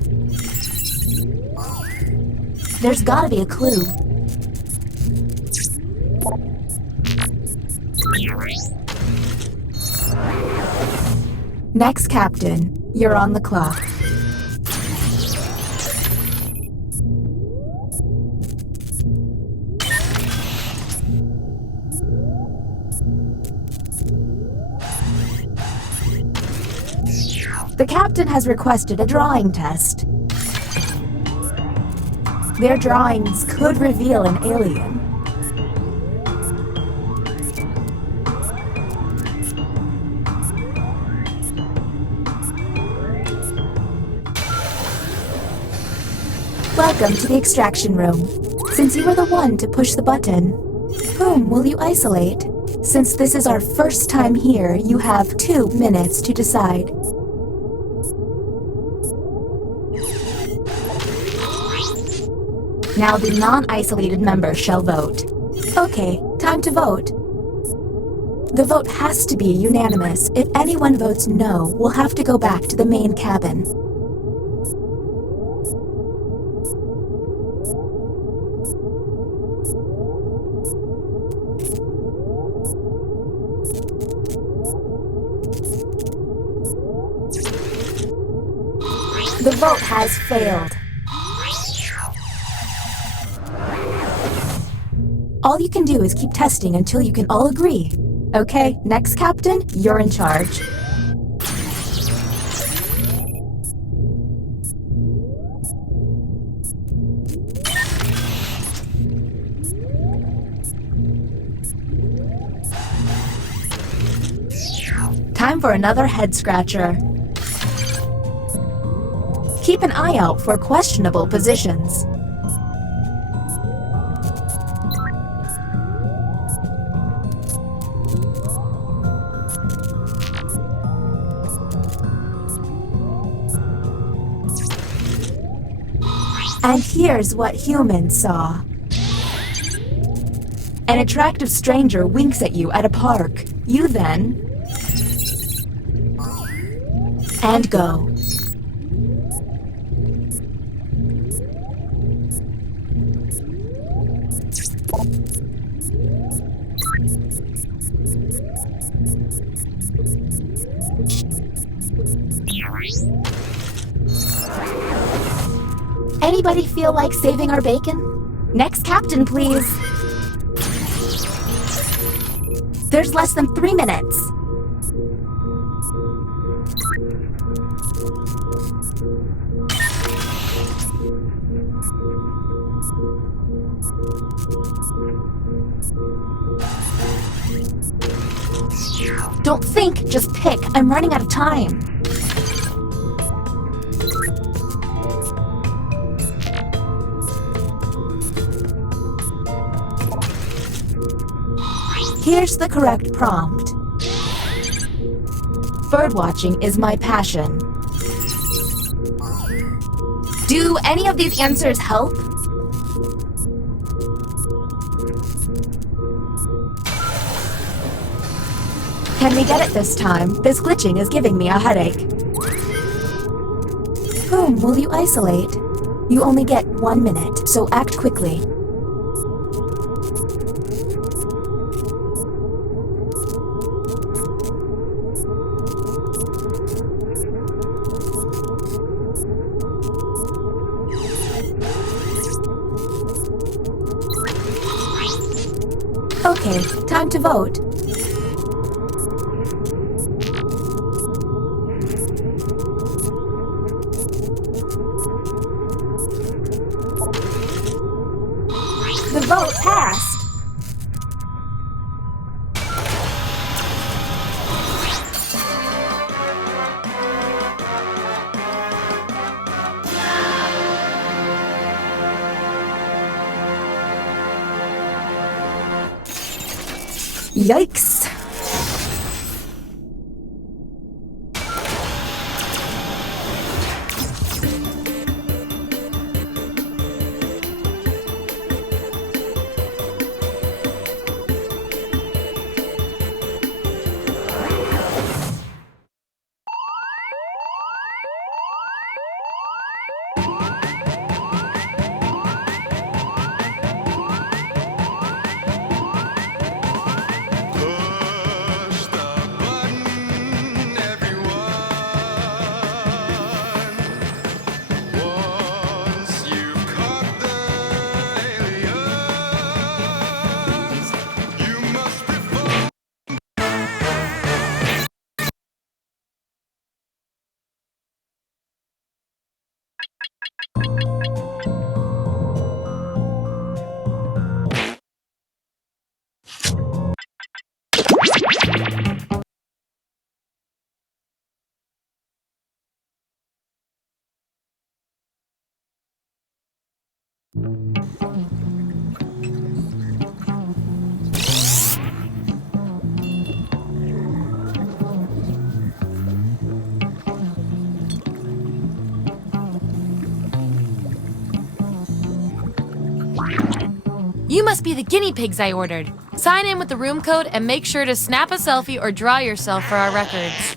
There's gotta be a clue. Next captain, you're on the clock. The captain has requested a drawing test. Their drawings could reveal an alien. Welcome to the extraction room. Since you were the one to push the button, whom will you isolate? Since this is our first time here, you have 2 minutes to decide. Now the non-isolated member shall vote. Okay, time to vote. The vote has to be unanimous. If anyone votes no, we'll have to go back to the main cabin. The vote has failed. All you can do is keep testing until you can all agree. Okay, next captain, you're in charge. Time for another head scratcher. Keep an eye out for questionable positions. And here's what humans saw. An attractive stranger winks at you at a park. You then... and go. Anybody feel like saving our bacon? Next captain, please. There's less than 3 minutes. Don't think, just pick. I'm running out of time. Here's the correct prompt. Birdwatching is my passion. Do any of these answers help? Can we get it this time? This glitching is giving me a headache. Whom will you isolate? You only get 1 minute, so act quickly. Okay, time to vote. The vote passed. Yikes. You must be the guinea pigs I ordered. Sign in with the room code and make sure to snap a selfie or draw yourself for our records.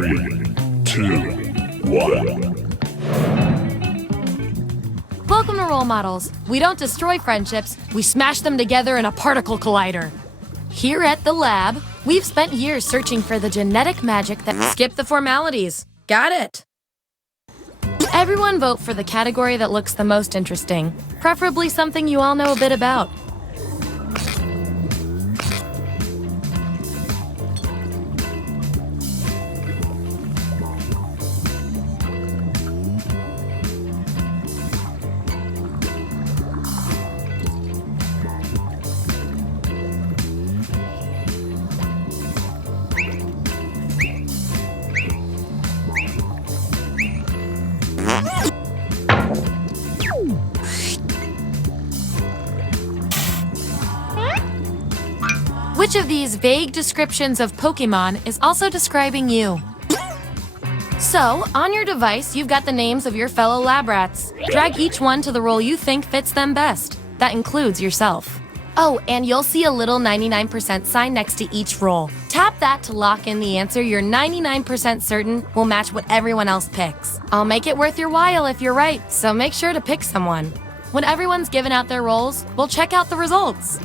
3, 2, 1. Welcome to Role Models. We don't destroy friendships, we smash them together in a particle collider. Here at the lab, we've spent years searching for the genetic magic that... Skip the formalities. Got it. Everyone vote for the category that looks the most interesting, preferably something you all know a bit about. Which of these vague descriptions of Pokemon is also describing you? So, on your device, you've got the names of your fellow lab rats. Drag each one to the role you think fits them best. That includes yourself. Oh, and you'll see a little 99% sign next to each role. Tap that to lock in the answer you're 99% certain will match what everyone else picks. I'll make it worth your while if you're right, so make sure to pick someone. When everyone's given out their roles, we'll check out the results.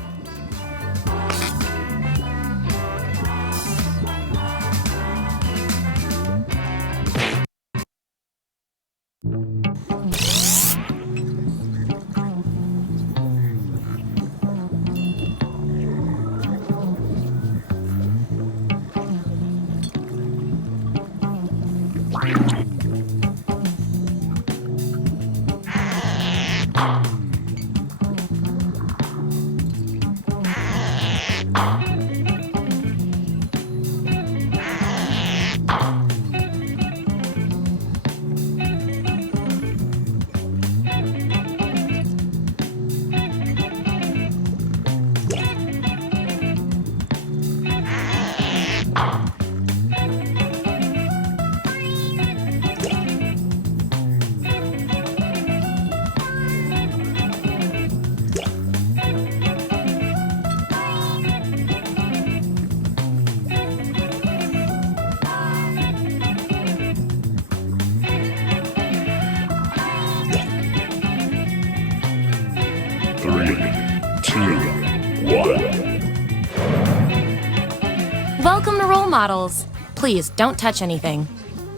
Welcome to Role Models. Please, don't touch anything.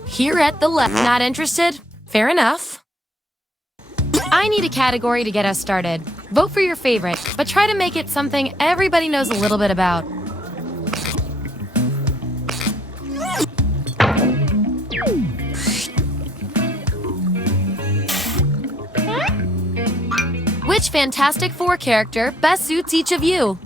Here at the lab, not interested? Fair enough. I need a category to get us started. Vote for your favorite, but try to make it something everybody knows a little bit about. Which Fantastic Four character best suits each of you?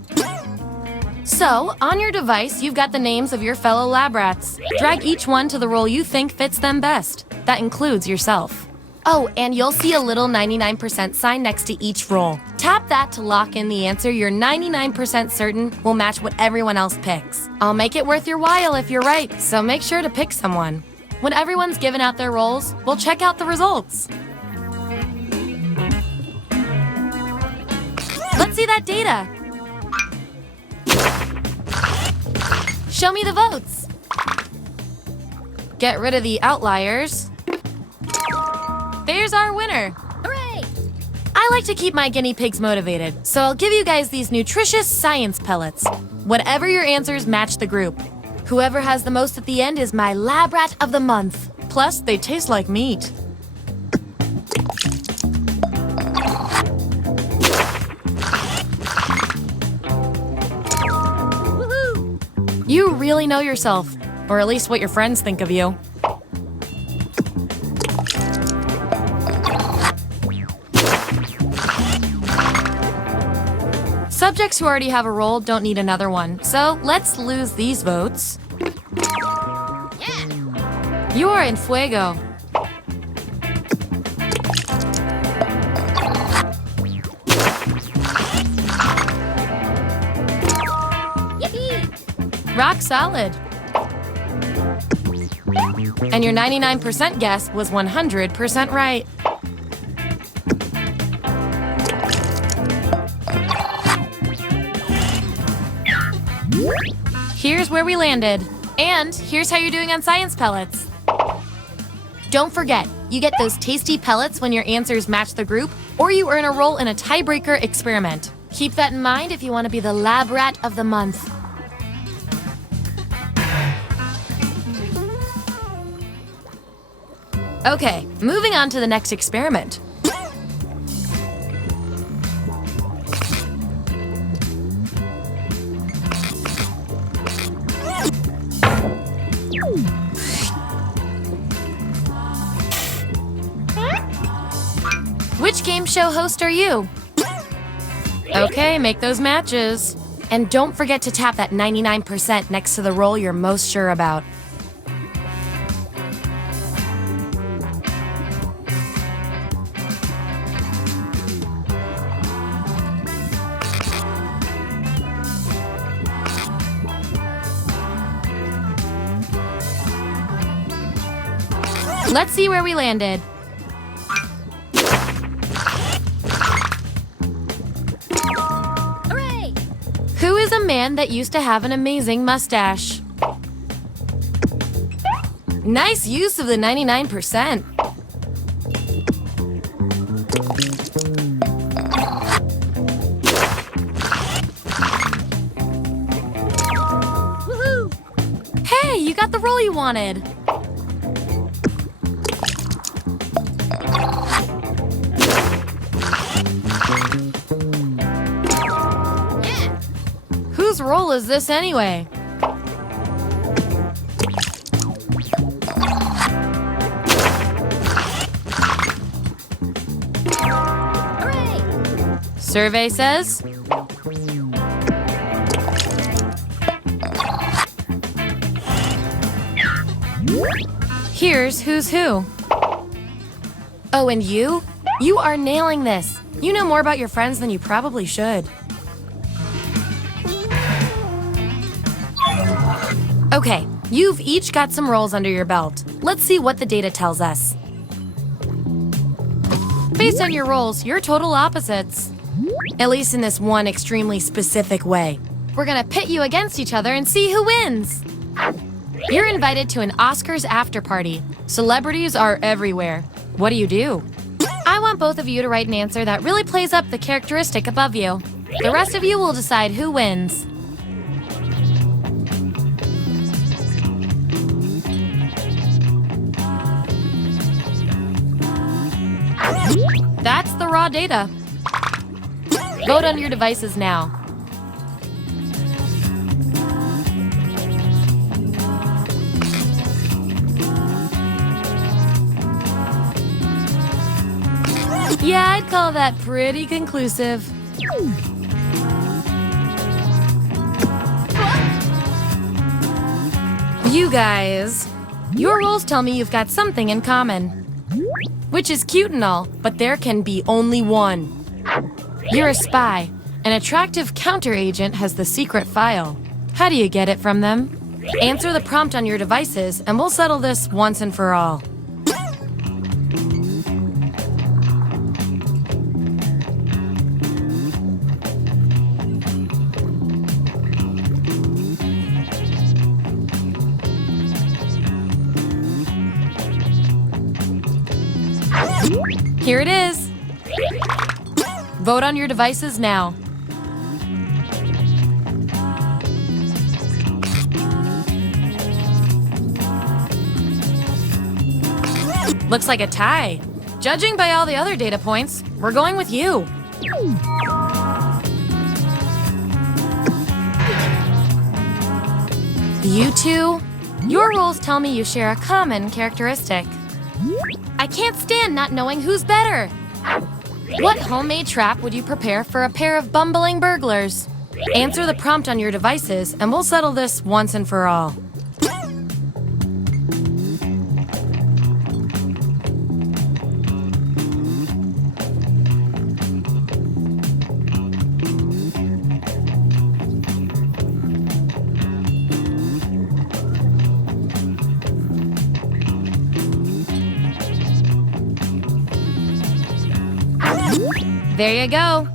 So, on your device, you've got the names of your fellow lab rats. Drag each one to the role you think fits them best. That includes yourself. Oh, and you'll see a little 99% sign next to each role. Tap that to lock in the answer you're 99% certain will match what everyone else picks. I'll make it worth your while if you're right, so make sure to pick someone. When everyone's given out their roles, we'll check out the results. Let's see that data. Show me the votes. Get rid of the outliers. There's our winner. Hooray! I like to keep my guinea pigs motivated, so I'll give you guys these nutritious science pellets. Whatever your answers match the group. Whoever has the most at the end is my lab rat of the month. Plus, they taste like meat. You really know yourself, or at least what your friends think of you. Subjects who already have a role don't need another one, so let's lose these votes. Yeah. You are in fuego. Rock solid. And your 99% guess was 100% right. Here's where we landed. And here's how you're doing on science pellets. Don't forget, you get those tasty pellets when your answers match the group, or you earn a role in a tiebreaker experiment. Keep that in mind if you want to be the lab rat of the month. Okay, moving on to the next experiment. Which game show host are you? Okay, make those matches. And don't forget to tap that 99% next to the role you're most sure about. Let's see where we landed. Hooray! Who is a man that used to have an amazing mustache? Nice use of the 99%. Woohoo! Hey, you got the role you wanted. Whose role is this anyway? Hooray! Survey says... Here's who's who. Oh, and you? You are nailing this. You know more about your friends than you probably should. Okay, you've each got some roles under your belt. Let's see what the data tells us. Based on your roles, you're total opposites. At least in this one extremely specific way. We're gonna pit you against each other and see who wins. You're invited to an Oscars after party. Celebrities are everywhere. What do? I want both of you to write an answer that really plays up the characteristic above you. The rest of you will decide who wins. That's the raw data. Vote on your devices now. Yeah, I'd call that pretty conclusive. You guys, your roles tell me you've got something in common. Which is cute and all, but there can be only one. You're a spy. An attractive counteragent has the secret file. How do you get it from them? Answer the prompt on your devices, and we'll settle this once and for all. Here it is. Vote on your devices now. Looks like a tie. Judging by all the other data points, we're going with you. You two, your roles tell me you share a common characteristic. I can't stand not knowing who's better. What homemade trap would you prepare for a pair of bumbling burglars? Answer the prompt on your devices, and we'll settle this once and for all. There you go.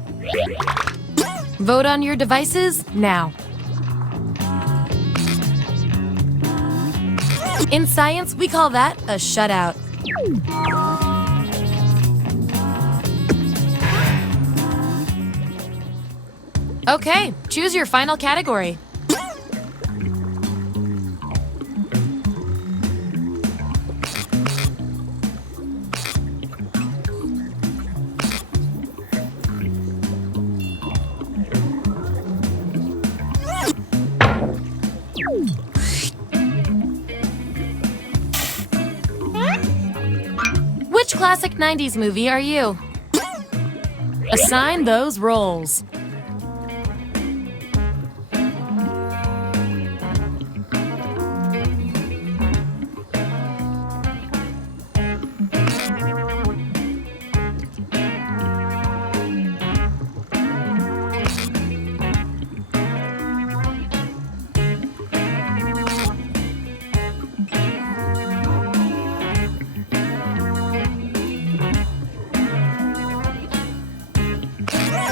Vote on your devices now. In science, we call that a shutout. Okay, choose your final category. Which classic 90s movie are you? Assign those roles.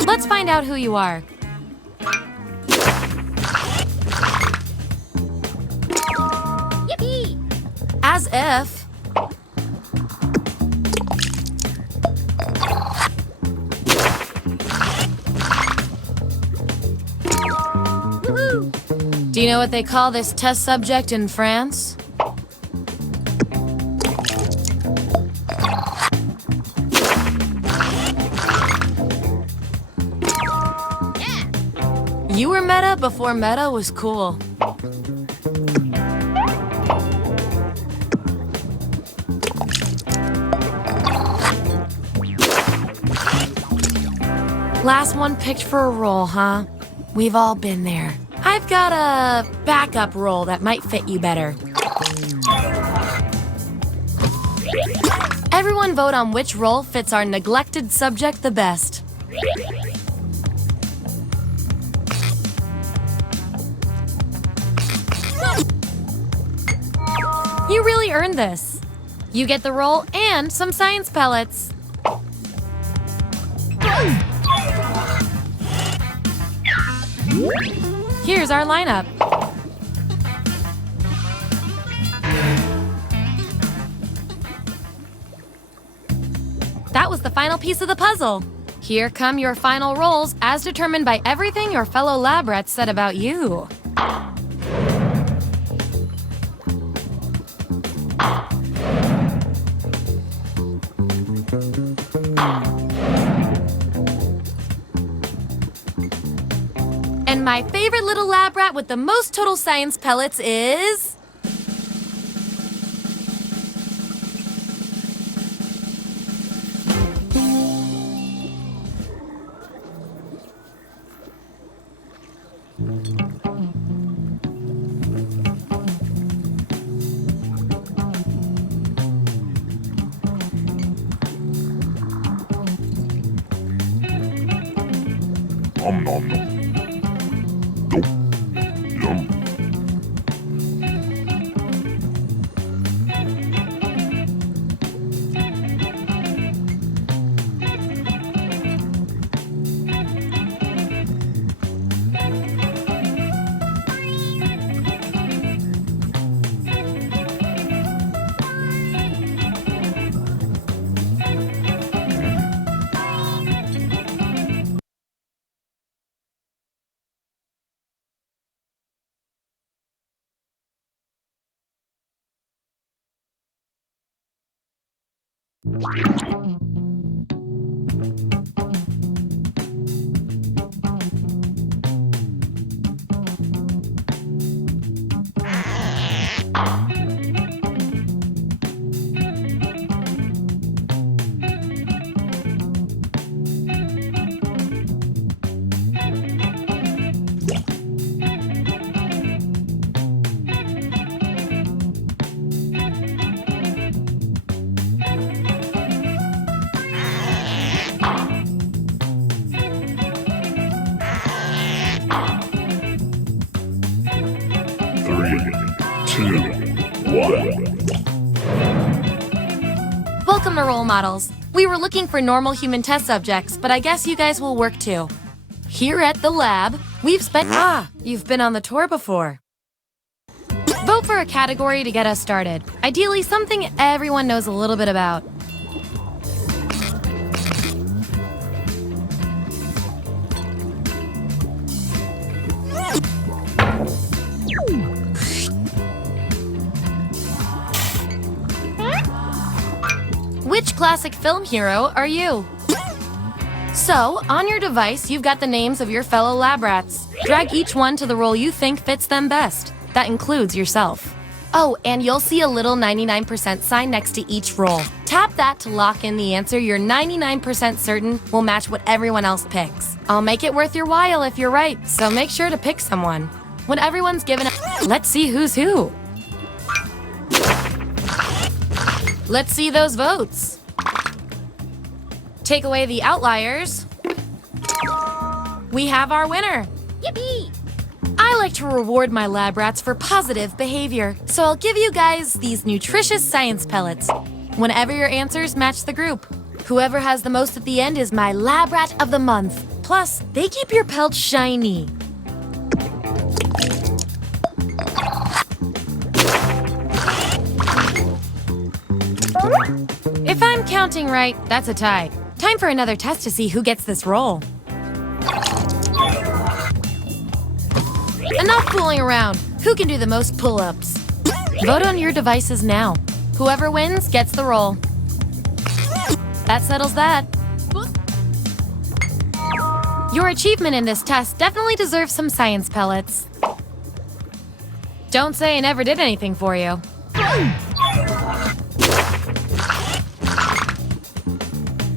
Let's find out who you are. Yippee! As if. Woohoo! Do you know what they call this test subject in France? You were meta before meta was cool. Last one picked for a role, huh? We've all been there. I've got a backup role that might fit you better. Everyone vote on which role fits our neglected subject the best. You really earned this. You get the role and some science pellets. Here's our lineup. That was the final piece of the puzzle. Here come your final roles as determined by everything your fellow lab rats said about you. And my favorite little lab rat with the most total science pellets is... Nom nom nom. Nope. Yum. Three, two, one. Welcome to Role Models. We were looking for normal human test subjects, but I guess you guys will work too. Here at the lab, we've spent... you've been on the tour before. Vote Vote for a category to get us started. Ideally, something everyone knows a little bit about. Which classic film hero are you? So, on your device, you've got the names of your fellow lab rats. Drag each one to the role you think fits them best. That includes yourself. Oh, and you'll see a little 99% sign next to each role. Tap that to lock in the answer you're 99% certain will match what everyone else picks. I'll make it worth your while if you're right, so make sure to pick someone. When everyone's given a... Let's see who's who. Let's see those votes. Take away the outliers. We have our winner. Yippee! I like to reward my lab rats for positive behavior, so I'll give you guys these nutritious science pellets whenever your answers match the group. Whoever has the most at the end is my lab rat of the month. Plus, they keep your pelts shiny. If I'm counting right, that's a tie. Time for another test to see who gets this role. Enough fooling around. Who can do the most pull-ups? Vote on your devices now. Whoever wins gets the role. That settles that. Your achievement in this test definitely deserves some science pellets. Don't say I never did anything for you.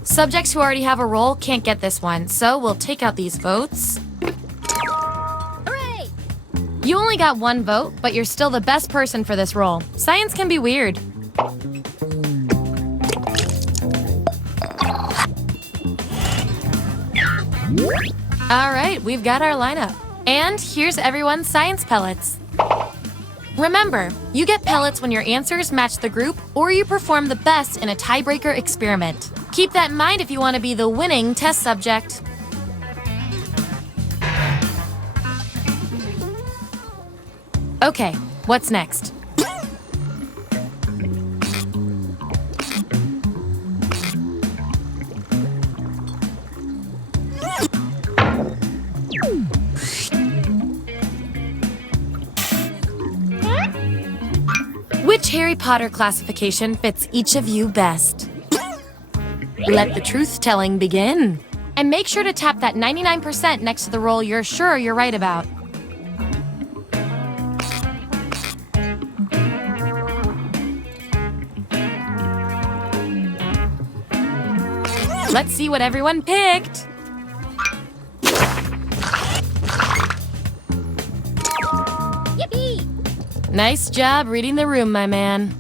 Subjects who already have a role can't get this one, so we'll take out these votes. Hooray! You only got one vote, but you're still the best person for this role. Science can be weird. All right, we've got our lineup. And here's everyone's science pellets. Remember, you get pellets when your answers match the group or you perform the best in a tiebreaker experiment. Keep that in mind if you want to be the winning test subject. Okay, what's next? Which Harry Potter classification fits each of you best? Let the truth-telling begin. And make sure to tap that 99% next to the role you're sure you're right about. Let's see what everyone picked. Yippee! Nice job reading the room, my man.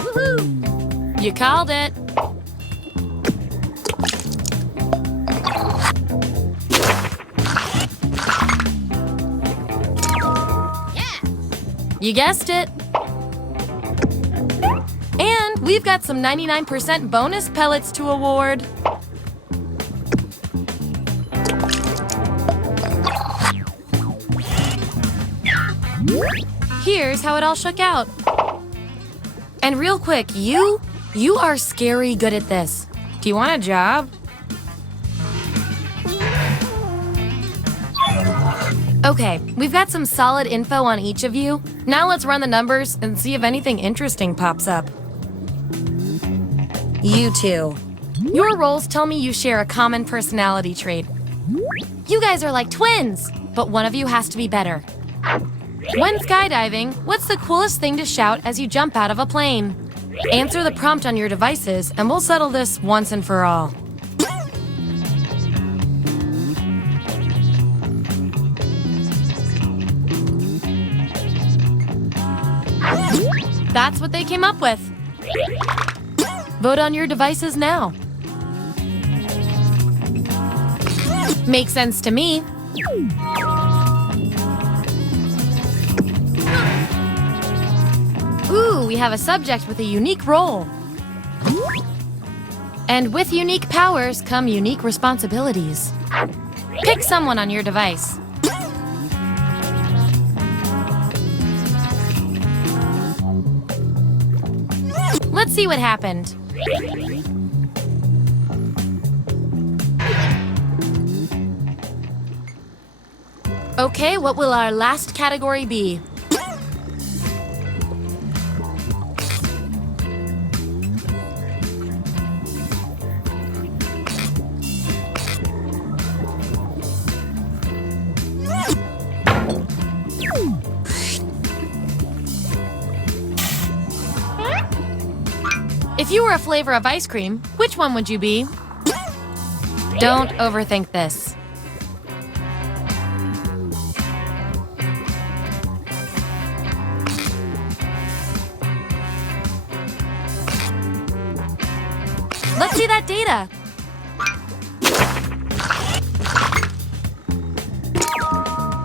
Woohoo! You called it. You guessed it. And we've got some 99% bonus pellets to award. Here's how it all shook out. And real quick, you are scary good at this. Do you want a job? Okay, we've got some solid info on each of you. Now let's run the numbers and see if anything interesting pops up. You two. Your roles tell me you share a common personality trait. You guys are like twins, but one of you has to be better. When skydiving, what's the coolest thing to shout as you jump out of a plane? Answer the prompt on your devices, and we'll settle this once and for all. That's what they came up with. Vote on your devices now. Makes sense to me. Ooh, we have a subject with a unique role. And with unique powers come unique responsibilities. Pick someone on your device. Let's see what happened. Okay, what will our last category be? If you were a flavor of ice cream, which one would you be? Don't overthink this. Let's see that data.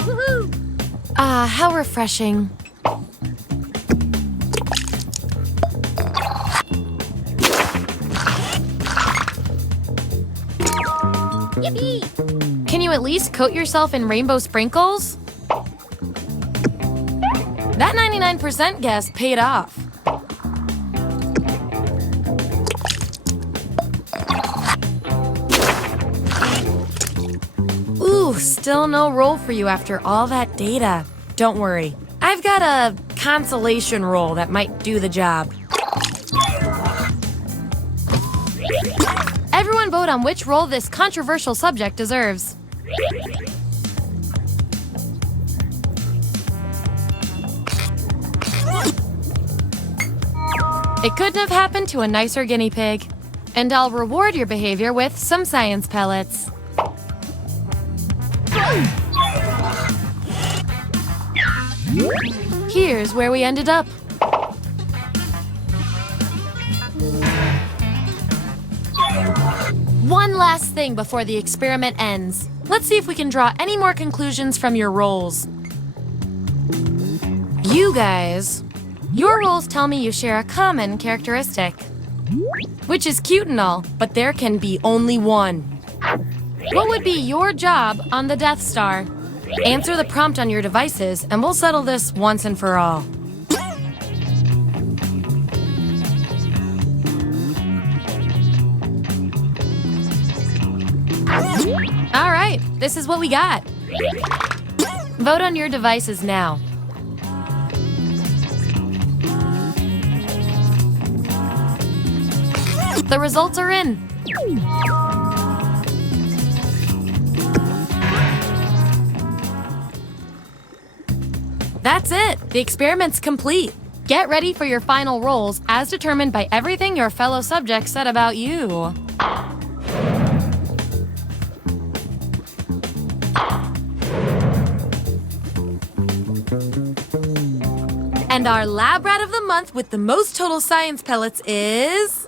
Woohoo! Ah, how refreshing. Yippee! Can you at least coat yourself in rainbow sprinkles? That 99% guess paid off. Ooh, still no roll for you after all that data. Don't worry. I've got a consolation roll that might do the job. Everyone vote on which role this controversial subject deserves. It couldn't have happened to a nicer guinea pig. And I'll reward your behavior with some science pellets. Here's where we ended up. One last thing before the experiment ends. Let's see if we can draw any more conclusions from your roles. You guys, your roles tell me you share a common characteristic. Which is cute and all, but there can be only one. What would be your job on the Death Star? Answer the prompt on your devices, and we'll settle this once and for all. All right, this is what we got. Vote on your devices now. The results are in. That's it. The experiment's complete. Get ready for your final rolls as determined by everything your fellow subjects said about you. And our lab rat of the month with the most total science pellets is...